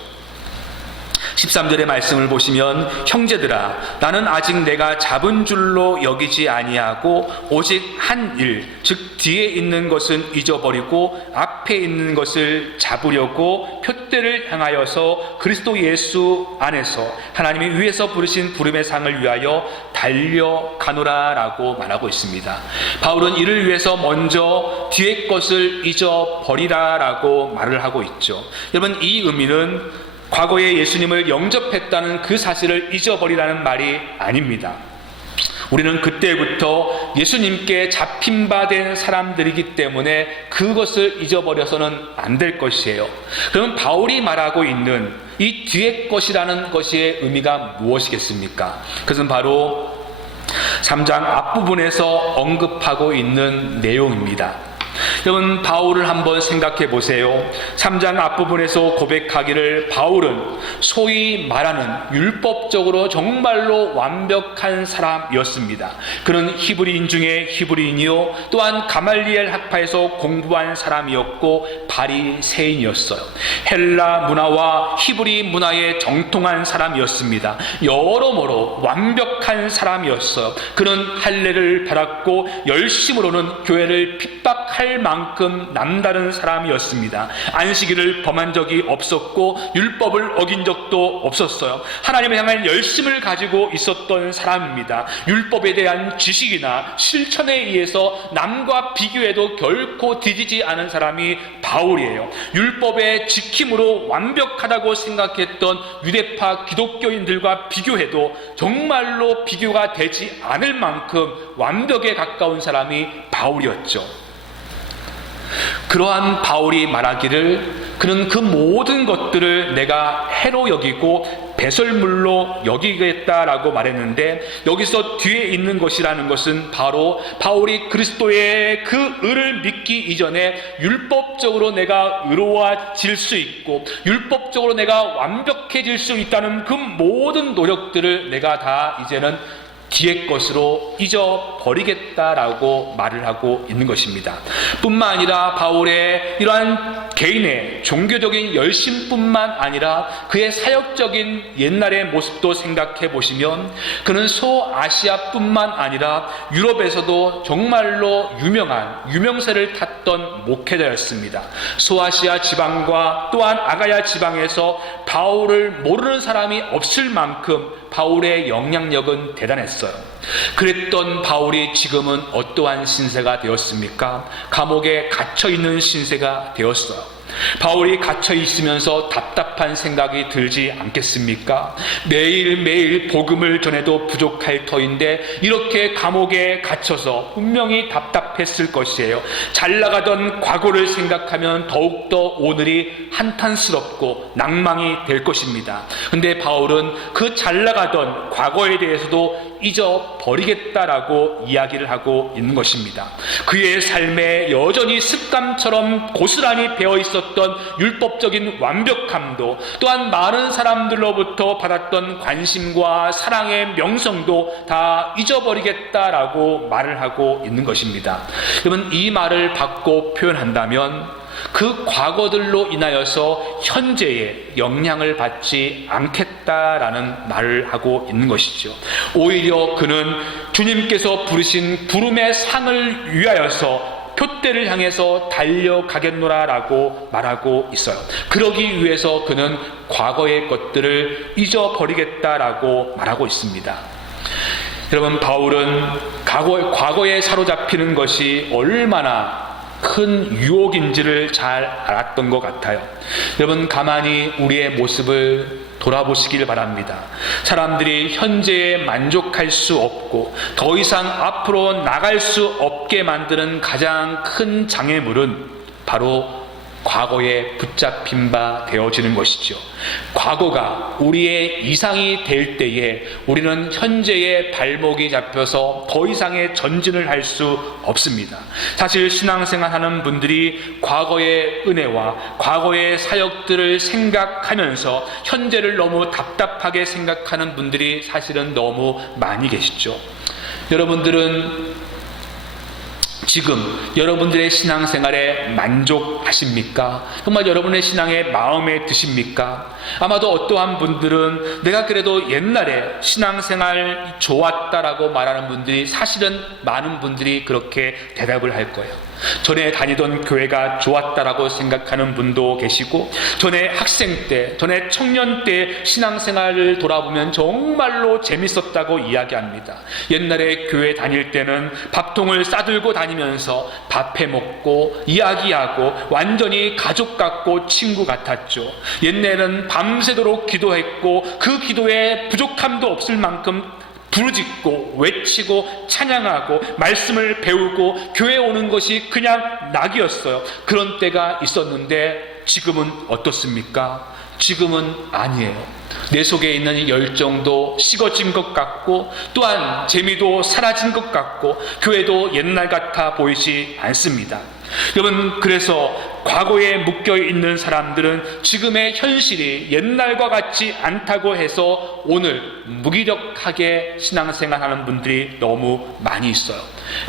13절의 말씀을 보시면 형제들아 나는 아직 내가 잡은 줄로 여기지 아니하고 오직 한 일 즉 뒤에 있는 것은 잊어버리고 앞에 있는 것을 잡으려고 표대를 향하여서 그리스도 예수 안에서 하나님이 위에서 부르신 부름의 상을 위하여 달려가노라 라고 말하고 있습니다. 바울은 이를 위해서 먼저 뒤의 것을 잊어버리라 라고 말을 하고 있죠. 여러분, 이 의미는 과거에 예수님을 영접했다는 그 사실을 잊어버리라는 말이 아닙니다. 우리는 그때부터 예수님께 잡힌 바 된 사람들이기 때문에 그것을 잊어버려서는 안 될 것이에요. 그럼 바울이 말하고 있는 이 뒤의 것이라는 것의 의미가 무엇이겠습니까? 그것은 바로 3장 앞부분에서 언급하고 있는 내용입니다. 여러분, 바울을 한번 생각해 보세요. 3장 앞부분에서 고백하기를 바울은 소위 말하는 율법적으로 정말로 완벽한 사람이었습니다. 그는 히브리인 중에 히브리인이요 또한 가말리엘 학파에서 공부한 사람이었고 바리새인이었어요. 헬라 문화와 히브리 문화에 정통한 사람이었습니다. 여러모로 완벽한 사람이었어요. 그는 할례를 받았고 열심으로는 교회를 핍박할 만큼 남다른 사람이었습니다. 안식일을 범한 적이 없었고 율법을 어긴 적도 없었어요. 하나님을 향한 열심을 가지고 있었던 사람입니다. 율법에 대한 지식이나 실천에 의해서 남과 비교해도 결코 뒤지지 않은 사람이 바울이에요. 율법의 지킴으로 완벽하다고 생각했던 유대파 기독교인들과 비교해도 정말로 비교가 되지 않을 만큼 완벽에 가까운 사람이 바울이었죠. 그러한 바울이 말하기를 그는 그 모든 것들을 내가 해로 여기고 배설물로 여기겠다라고 말했는데, 여기서 뒤에 있는 것이라는 것은 바로 바울이 그리스도의 그 의를 믿기 이전에 율법적으로 내가 의로워질 수 있고 율법적으로 내가 완벽해질 수 있다는 그 모든 노력들을 내가 다 이제는 뒤의 것으로 잊어버리겠다라고 말을 하고 있는 것입니다. 뿐만 아니라 바울의 이러한 개인의 종교적인 열심뿐만 아니라 그의 사역적인 옛날의 모습도 생각해 보시면 그는 소아시아뿐만 아니라 유럽에서도 정말로 유명세를 탔던 목회자였습니다. 소아시아 지방과 또한 아가야 지방에서 바울을 모르는 사람이 없을 만큼 바울의 영향력은 대단했어요. 그랬던 바울이 지금은 어떠한 신세가 되었습니까? 감옥에 갇혀있는 신세가 되었어요. 바울이 갇혀 있으면서 답답한 생각이 들지 않겠습니까? 매일매일 복음을 전해도 부족할 터인데 이렇게 감옥에 갇혀서 분명히 답답했을 것이에요. 잘 나가던 과거를 생각하면 더욱더 오늘이 한탄스럽고 낭망이 될 것입니다. 근데 바울은 그 잘 나가던 과거에 대해서도 잊어버리겠다라고 이야기를 하고 있는 것입니다. 그의 삶에 여전히 습관처럼 고스란히 배어 있었던 율법적인 완벽함도, 또한 많은 사람들로부터 받았던 관심과 사랑의 명성도 다 잊어버리겠다라고 말을 하고 있는 것입니다. 여러분, 이 말을 바꿔 표현한다면 그 과거들로 인하여서 현재에 영향을 받지 않겠다라는 말을 하고 있는 것이죠. 오히려 그는 주님께서 부르신 부름의 상을 위하여서 표대를 향해서 달려가겠노라라고 말하고 있어요. 그러기 위해서 그는 과거의 것들을 잊어버리겠다라고 말하고 있습니다. 여러분, 바울은 과거에 사로잡히는 것이 얼마나 큰 유혹인지를 잘 알았던 것 같아요. 여러분, 가만히 우리의 모습을 돌아보시길 바랍니다. 사람들이 현재에 만족할 수 없고 더 이상 앞으로 나갈 수 없게 만드는 가장 큰 장애물은 바로 과거에 붙잡힌 바 되어지는 것이죠. 과거가 우리의 이상이 될 때에 우리는 현재의 발목이 잡혀서 더 이상의 전진을 할 수 없습니다. 사실 신앙생활 하는 분들이 과거의 은혜와 과거의 사역들을 생각하면서 현재를 너무 답답하게 생각하는 분들이 사실은 너무 많이 계시죠. 여러분들은 지금 여러분들의 신앙생활에 만족하십니까? 정말 여러분의 신앙에 마음에 드십니까? 아마도 어떠한 분들은 내가 그래도 옛날에 신앙생활 좋았다라고 말하는 분들이 사실은 많은 분들이 그렇게 대답을 할 거예요. 전에 다니던 교회가 좋았다라고 생각하는 분도 계시고, 전에 학생 때, 전에 청년 때 신앙생활을 돌아보면 정말로 재밌었다고 이야기합니다. 옛날에 교회 다닐 때는 밥통을 싸들고 다니면서 밥해 먹고 이야기하고 완전히 가족 같고 친구 같았죠. 옛날에는 밤새도록 기도했고 그 기도에 부족함도 없을 만큼 부르짖고 외치고 찬양하고 말씀을 배우고 교회에 오는 것이 그냥 낙이었어요. 그런 때가 있었는데 지금은 어떻습니까? 지금은 아니에요. 내 속에 있는 이 열정도 식어진 것 같고, 또한 재미도 사라진 것 같고, 교회도 옛날 같아 보이지 않습니다. 여러분, 그래서 과거에 묶여 있는 사람들은 지금의 현실이 옛날과 같지 않다고 해서 오늘 무기력하게 신앙생활하는 분들이 너무 많이 있어요.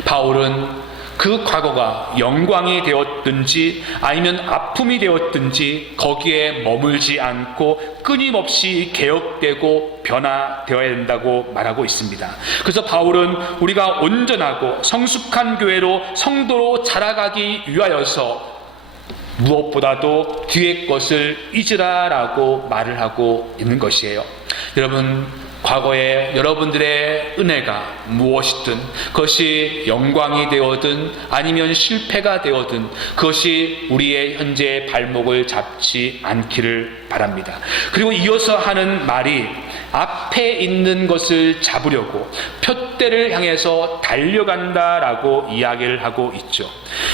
바울은 그 과거가 영광이 되었든지 아니면 아픔이 되었든지 거기에 머물지 않고 끊임없이 개혁되고 변화되어야 된다고 말하고 있습니다. 그래서 바울은 우리가 온전하고 성숙한 교회로 성도로 자라가기 위하여서 무엇보다도 뒤의 것을 잊으라라고 말을 하고 있는 것이에요. 여러분, 과거에 여러분들의 은혜가 무엇이든, 그것이 영광이 되어든 아니면 실패가 되어든 그것이 우리의 현재의 발목을 잡지 않기를 바랍니다. 그리고 이어서 하는 말이 앞에 있는 것을 잡으려고 표대를 향해서 달려간다라고 이야기를 하고 있죠.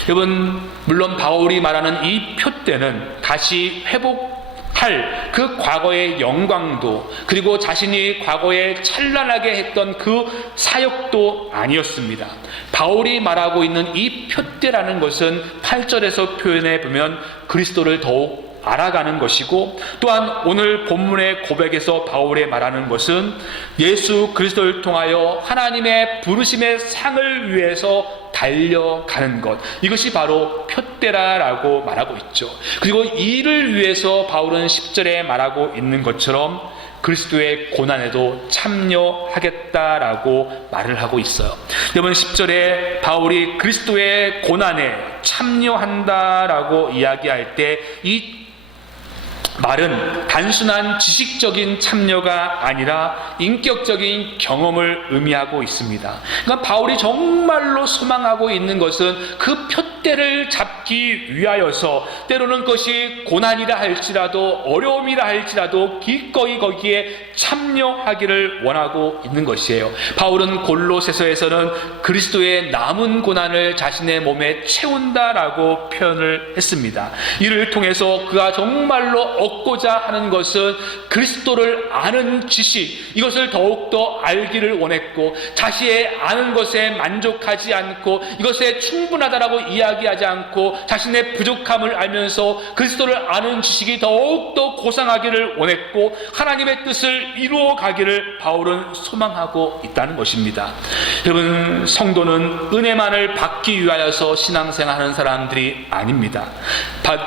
여러분, 물론 바울이 말하는 이 표대는 다시 회복할 그 과거의 영광도, 그리고 자신이 과거에 찬란하게 했던 그 사역도 아니었습니다. 바울이 말하고 있는 이 표대라는 것은 8절에서 표현해 보면 그리스도를 더욱 알아가는 것이고, 또한 오늘 본문의 고백에서 바울이 말하는 것은 예수 그리스도를 통하여 하나님의 부르심의 상을 위해서 달려가는 것, 이것이 바로 표대라라고 말하고 있죠. 그리고 이를 위해서 바울은 10절에 말하고 있는 것처럼 그리스도의 고난에도 참여하겠다라고 말을 하고 있어요. 여러분, 10절에 바울이 그리스도의 고난에 참여한다라고 이야기할 때 이 말은 단순한 지식적인 참여가 아니라 인격적인 경험을 의미하고 있습니다. 그러니까 바울이 정말로 소망하고 있는 것은 그 표대를 잡기 위하여서 때로는 그것이 고난이라 할지라도 어려움이라 할지라도 기꺼이 거기에 참여하기를 원하고 있는 것이에요. 바울은 골로새서에서는 그리스도의 남은 고난을 자신의 몸에 채운다라고 표현을 했습니다. 이를 통해서 그가 정말로 얻고자 하는 것은 그리스도를 아는 지식, 이것을 더욱더 알기를 원했고, 자신의 아는 것에 만족하지 않고 이것에 충분하다라고 이야기하지 않고 자신의 부족함을 알면서 그리스도를 아는 지식이 더욱더 고상하기를 원했고, 하나님의 뜻을 이루어 가기를 바울은 소망하고 있다는 것입니다. 여러분, 성도는 은혜만을 받기 위하여서 신앙생활하는 사람들이 아닙니다.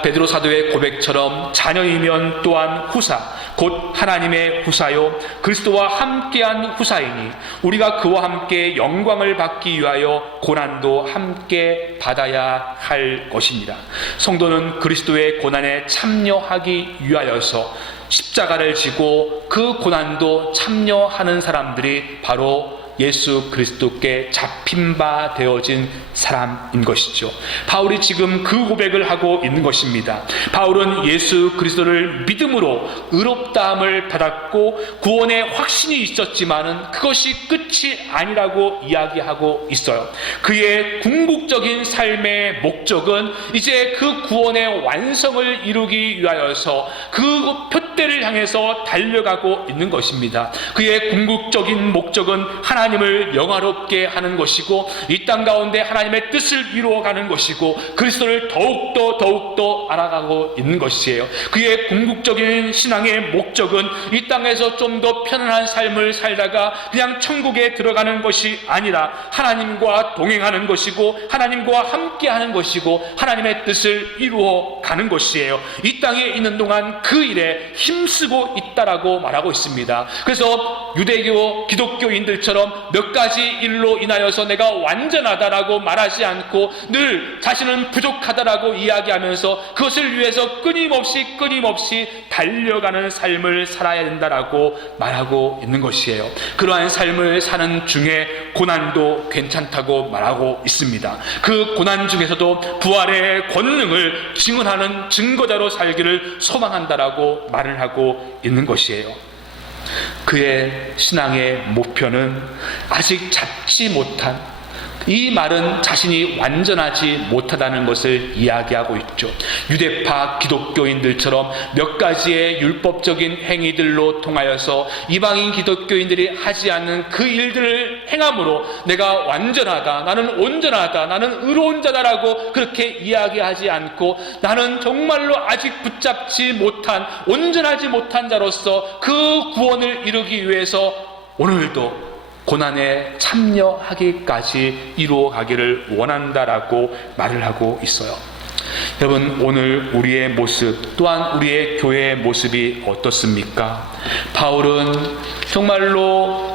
베드로 사도의 고백처럼 자녀이면 또한 후사, 곧 하나님의 후사요 그리스도와 함께한 후사이니 우리가 그와 함께 영광을 받기 위하여 고난도 함께 받아야 할 것입니다. 성도는 그리스도의 고난에 참여하기 위하여서 십자가를 지고 그 고난도 참여하는 사람들이 바로 예수 그리스도께 잡힌 바 되어진 사람인 것이죠. 바울이 지금 그 고백을 하고 있는 것입니다. 바울은 예수 그리스도를 믿음으로 의롭다함을 받았고 구원의 확신이 있었지만은 그것이 끝이 아니라고 이야기하고 있어요. 그의 궁극적인 삶의 목적은 이제 그 구원의 완성을 이루기 위하여서 그 표대를 향해서 달려가고 있는 것입니다. 그의 궁극적인 목적은 하나님 하나님을 영화롭게 하는 것이고 이 땅 가운데 하나님의 뜻을 이루어가는 것이고 그리스도를 더욱더 알아가고 있는 것이에요. 그의 궁극적인 신앙의 목적은 이 땅에서 좀 더 편안한 삶을 살다가 그냥 천국에 들어가는 것이 아니라 하나님과 동행하는 것이고 하나님과 함께하는 것이고 하나님의 뜻을 이루어가는 것이에요. 이 땅에 있는 동안 그 일에 힘쓰고 있다라고 말하고 있습니다. 그래서 유대교 기독교인들처럼 몇 가지 일로 인하여서 내가 완전하다라고 말하지 않고 늘 자신은 부족하다라고 이야기하면서 그것을 위해서 끊임없이 달려가는 삶을 살아야 된다라고 말하고 있는 것이에요. 그러한 삶을 사는 중에 고난도 괜찮다고 말하고 있습니다. 그 고난 중에서도 부활의 권능을 증언하는 증거자로 살기를 소망한다라고 말을 하고 있는 것이에요. 그의 신앙의 목표는 아직 잡지 못한, 이 말은 자신이 완전하지 못하다는 것을 이야기하고 있죠. 유대파 기독교인들처럼 몇 가지의 율법적인 행위들로 통하여서 이방인 기독교인들이 하지 않는 그 일들을 행함으로 내가 완전하다, 나는 온전하다, 나는 의로운 자다라고 그렇게 이야기하지 않고 나는 정말로 아직 붙잡지 못한, 온전하지 못한 자로서 그 구원을 이루기 위해서 오늘도 고난에 참여하기까지 이루어가기를 원한다라고 말을 하고 있어요. 여러분, 오늘 우리의 모습 또한 우리의 교회의 모습이 어떻습니까? 바울은 정말로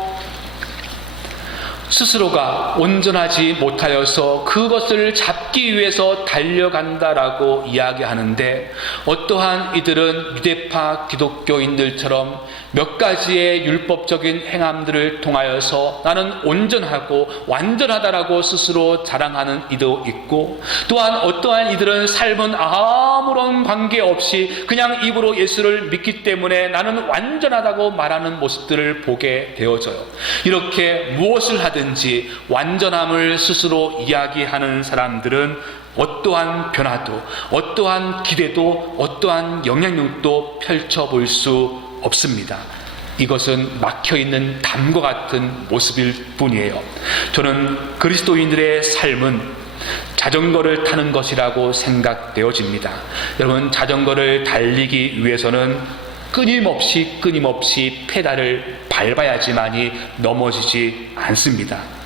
스스로가 온전하지 못하여서 그것을 잡기 위해서 달려간다라고 이야기하는데, 어떠한 이들은 유대파 기독교인들처럼 몇 가지의 율법적인 행함들을 통하여서 나는 온전하고 완전하다라고 스스로 자랑하는 이도 있고, 또한 어떠한 이들은 삶은 아무런 관계없이 그냥 입으로 예수를 믿기 때문에 나는 완전하다고 말하는 모습들을 보게 되어져요. 이렇게 무엇을 하든지 완전함을 스스로 이야기하는 사람들은 어떠한 변화도, 어떠한 기대도, 어떠한 영향력도 펼쳐볼 수 없습니다. 이것은 막혀있는 담과 같은 모습일 뿐이에요. 저는 그리스도인들의 삶은 자전거를 타는 것이라고 생각되어집니다. 여러분, 자전거를 달리기 위해서는 끊임없이 페달을 밟아야지만이 넘어지지 않습니다.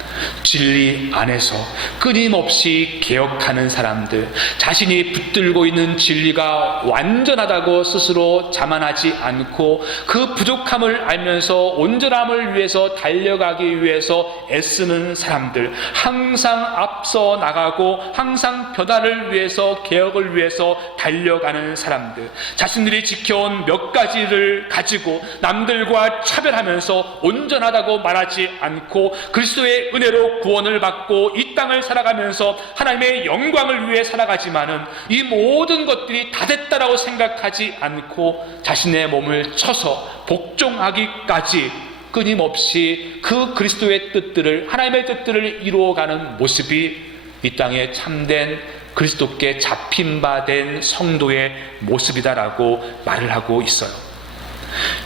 진리 안에서 끊임없이 개혁하는 사람들, 자신이 붙들고 있는 진리가 완전하다고 스스로 자만하지 않고 그 부족함을 알면서 온전함을 위해서 달려가기 위해서 애쓰는 사람들, 항상 앞서 나가고 항상 변화를 위해서, 개혁을 위해서 달려가는 사람들, 자신들이 지켜온 몇 가지를 가지고 남들과 차별하면서 온전하다고 말하지 않고 그리스도의 은혜로 구원을 받고 이 땅을 살아가면서 하나님의 영광을 위해 살아가지만은 이 모든 것들이 다 됐다라고 생각하지 않고 자신의 몸을 쳐서 복종하기까지 끊임없이 그 그리스도의 뜻들을, 하나님의 뜻들을 이루어가는 모습이 이 땅에 참된 그리스도께 잡힌 바 된 성도의 모습이다라고 말을 하고 있어요.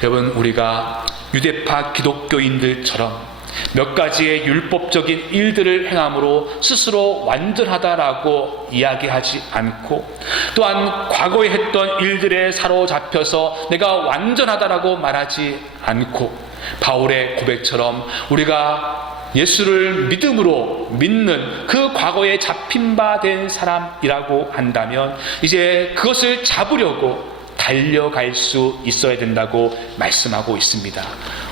여러분, 우리가 유대파 기독교인들처럼 몇 가지의 율법적인 일들을 행함으로 스스로 완전하다라고 이야기하지 않고, 또한 과거에 했던 일들에 사로잡혀서 내가 완전하다라고 말하지 않고, 바울의 고백처럼 우리가 예수를 믿음으로 믿는 그 과거에 잡힌 바 된 사람이라고 한다면 이제 그것을 잡으려고 달려갈 수 있어야 된다고 말씀하고 있습니다.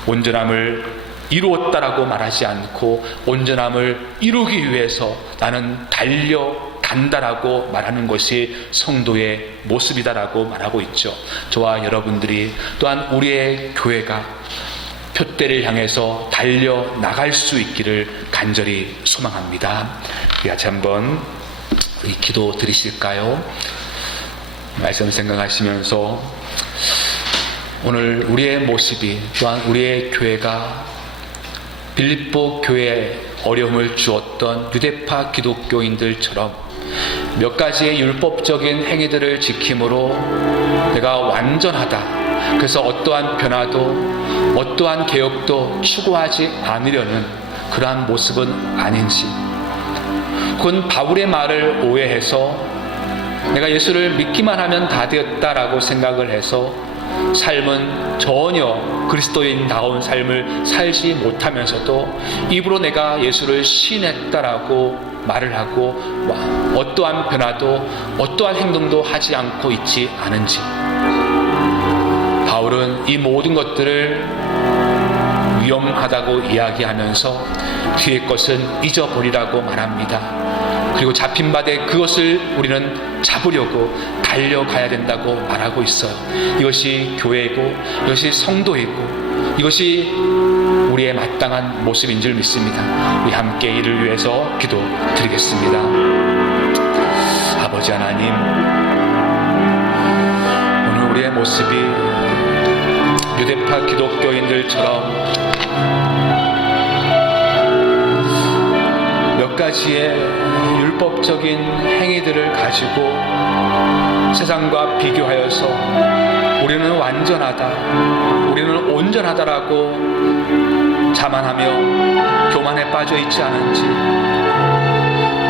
온전함을 이루었다라고 말하지 않고 온전함을 이루기 위해서 나는 달려간다라고 말하는 것이 성도의 모습이다라고 말하고 있죠. 저와 여러분들이 또한 우리의 교회가 표대를 향해서 달려나갈 수 있기를 간절히 소망합니다. 같이 한번 우리 기도 드리실까요? 말씀 생각하시면서 오늘 우리의 모습이, 또한 우리의 교회가 빌립보 교회에 어려움을 주었던 유대파 기독교인들처럼 몇 가지의 율법적인 행위들을 지킴으로 내가 완전하다, 그래서 어떠한 변화도 어떠한 개혁도 추구하지 않으려는 그러한 모습은 아닌지, 그건 바울의 말을 오해해서 내가 예수를 믿기만 하면 다 되었다라고 생각을 해서 삶은 전혀 그리스도인다운 삶을 살지 못하면서도 입으로 내가 예수를 시인했다라고 말을 하고 어떠한 변화도 어떠한 행동도 하지 않고 있지 않은지, 바울은 이 모든 것들을 위험하다고 이야기하면서 뒤의 것은 잊어버리라고 말합니다. 그리고 잡힌 바되 그것을 우리는 잡으려고 달려가야 된다고 말하고 있어요. 이것이 교회이고 이것이 성도이고 이것이 우리의 마땅한 모습인 줄 믿습니다. 우리 함께 이를 위해서 기도드리겠습니다. 아버지 하나님, 오늘 우리의 모습이 유대파 기독교인들처럼 몇 가지의 율법적인 행위들을 가지고 세상과 비교하여서 우리는 완전하다, 우리는 온전하다라고 자만하며 교만에 빠져 있지 않은지,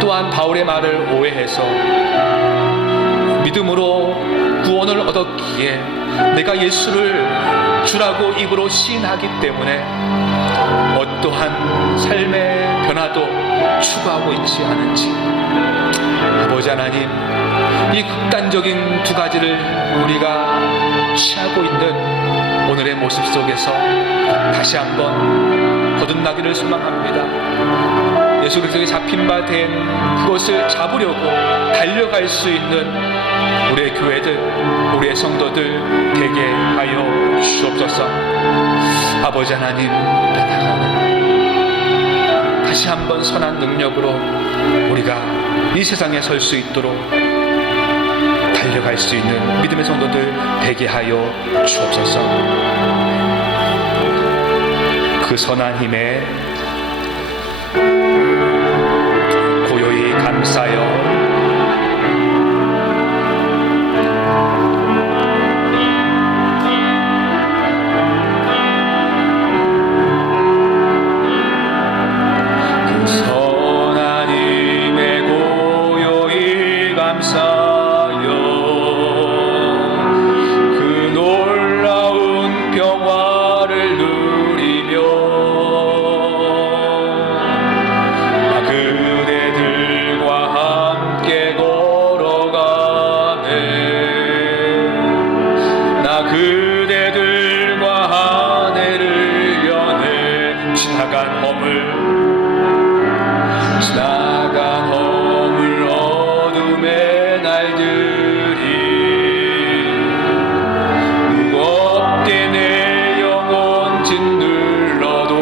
또한 바울의 말을 오해해서 믿음으로 구원을 얻었기에 내가 예수를 주라고 입으로 시인하기 때문에 어떠한 삶의 변화도 추구하고 있지 않은지, 아버지 하나님, 이 극단적인 두 가지를 우리가 취하고 있는 오늘의 모습 속에서 다시 한번 거듭나기를 소망합니다. 예수 그리스도의 잡힌 바 된 그것을 잡으려고 달려갈 수 있는 우리의 교회들, 우리의 성도들 되게 하여 주옵소서. 아버지 하나님, 다시 한번 선한 능력으로 우리가 이 세상에 설 수 있도록 달려갈 수 있는 믿음의 성도들 되게 하여 주옵소서. 그 선한 힘에 고요히 감사여 지나간 허물 어둠의 날들이 무겁게 내 영혼 짓눌러도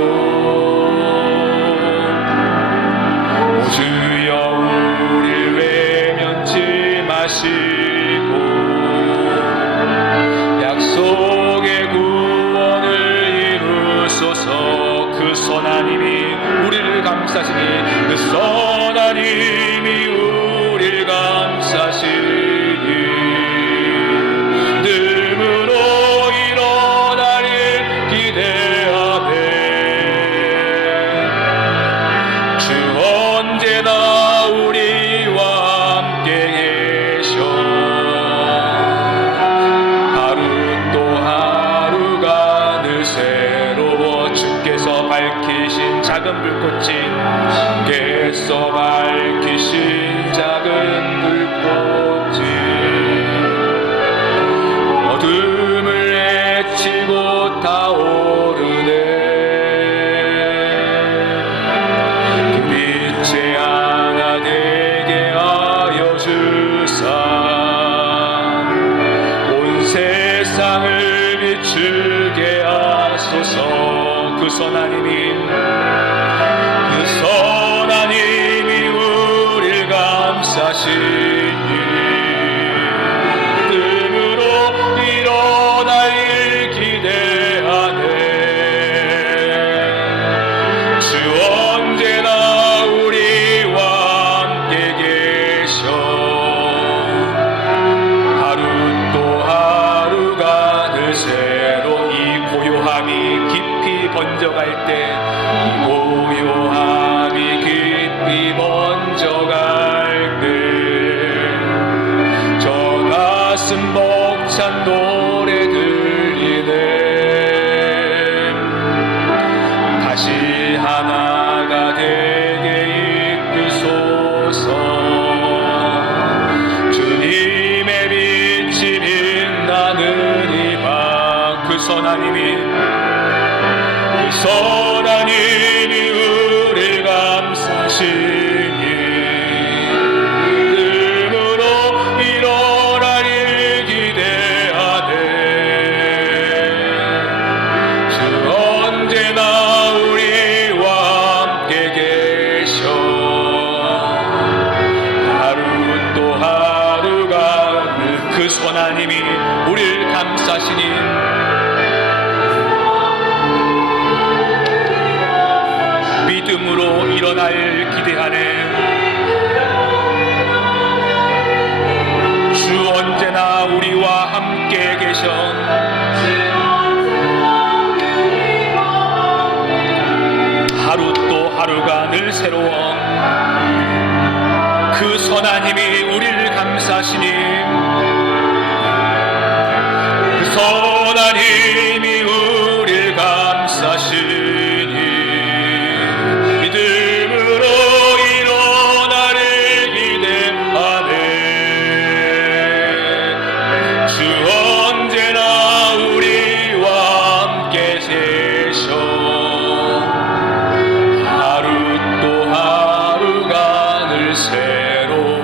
오 주여 우릴 외면치 마시고 약속의 구원을 이루소서. 그 선한 힘이 우리를 감싸시니, 그 선한 힘이 우리를 감싸시니 늙음으로 일어나를 기대하네. 주 언제나 우리와 함께 계셔. 하루 또 하루가 늘 새로워. 주께서 밝히신 작은 불꽃이, 주께서 밝히신 작은 불꽃이 어둠을 헤치고 타오르네. 그 빛의 하나 되게 하여 주사 온 세상을 비추게 하소서. 그 선한 힘이, 그 선한 힘이 우릴 감싸시니 뜸으로 일어날 일 기대하네. 주 언제나 우리와 함께 계셔. 하루 또 하루가 늘 새로. 이 고요함이 깊이 번져갈 때 노래 들리네. 다시 하나가 되게 이끄소서. 주님의 빛이 빛나는 이 밤, 그 선하님이 우리를 감싸시니 믿음으로 일어날 일 기대하네. 주 언제나 우리와 함께 계셔. 하루 또 하루가 그 선하님이 우리를 감싸시니 믿음으로 일어날 기대하네. 주 언제나 우리와 함께 계셔. 하루 또 하루가 늘 새로워. 그 선하님이 우리를 감싸시니 그 선하님이 우리를 감싸시니 믿음으로 일어나를 기대하네. 주 언제나 우리와 함께 계셔. 하루 또 하루가 늘 새로워.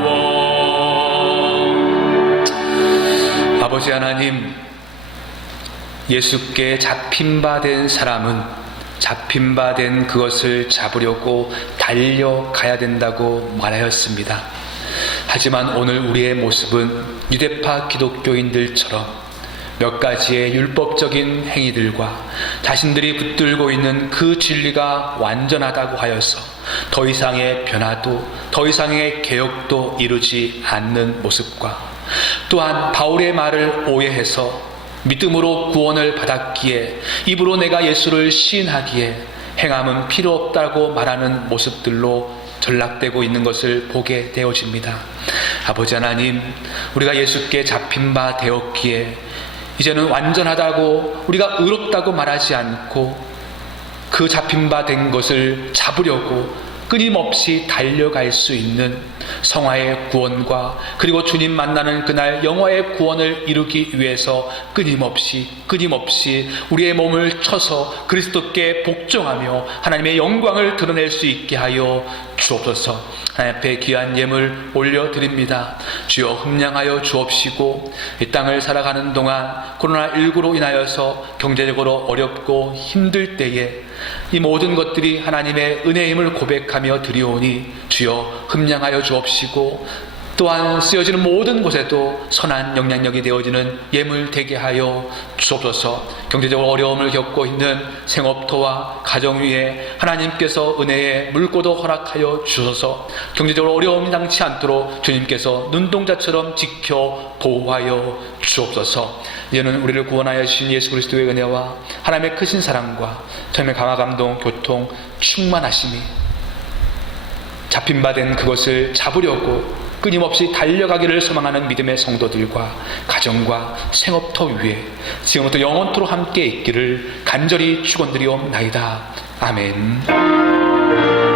아버지 하나님, 예수께 잡힌 바 된 사람은 잡힌 바 된 그것을 잡으려고 달려가야 된다고 말하였습니다. 하지만 오늘 우리의 모습은 유대파 기독교인들처럼 몇 가지의 율법적인 행위들과 자신들이 붙들고 있는 그 진리가 완전하다고 하여서 더 이상의 변화도 더 이상의 개혁도 이루지 않는 모습과, 또한 바울의 말을 오해해서 믿음으로 구원을 받았기에 입으로 내가 예수를 시인하기에 행함은 필요 없다고 말하는 모습들로 전락되고 있는 것을 보게 되어집니다. 아버지 하나님, 우리가 예수께 잡힌 바 되었기에 이제는 완전하다고 우리가 의롭다고 말하지 않고 그 잡힌 바 된 것을 잡으려고 끊임없이 달려갈 수 있는 성화의 구원과 그리고 주님 만나는 그날 영화의 구원을 이루기 위해서 끊임없이 우리의 몸을 쳐서 그리스도께 복종하며 하나님의 영광을 드러낼 수 있게 하여 주옵소서. 하나님 앞에 귀한 예물 올려드립니다. 주여 흠량하여 주옵시고, 이 땅을 살아가는 동안 코로나19로 인하여서 경제적으로 어렵고 힘들 때에 이 모든 것들이 하나님의 은혜임을 고백하며 드리오니 주여 흠량하여 주옵시고, 또한 쓰여지는 모든 곳에도 선한 영향력이 되어지는 예물 되게 하여 주옵소서. 경제적으로 어려움을 겪고 있는 생업터와 가정 위에 하나님께서 은혜의 물고도 허락하여 주셔서 경제적으로 어려움이 당치 않도록 주님께서 눈동자처럼 지켜 보호하여 주옵소서. 이제는 우리를 구원하여 주신 예수 그리스도의 은혜와 하나님의 크신 사랑과 하나님의 강화 감동 교통 충만하심이 잡힌 바 된 그것을 잡으려고 끊임없이 달려가기를 소망하는 믿음의 성도들과 가정과 생업터 위에 지금부터 영원토록 함께 있기를 간절히 축원드리옵나이다. 아멘.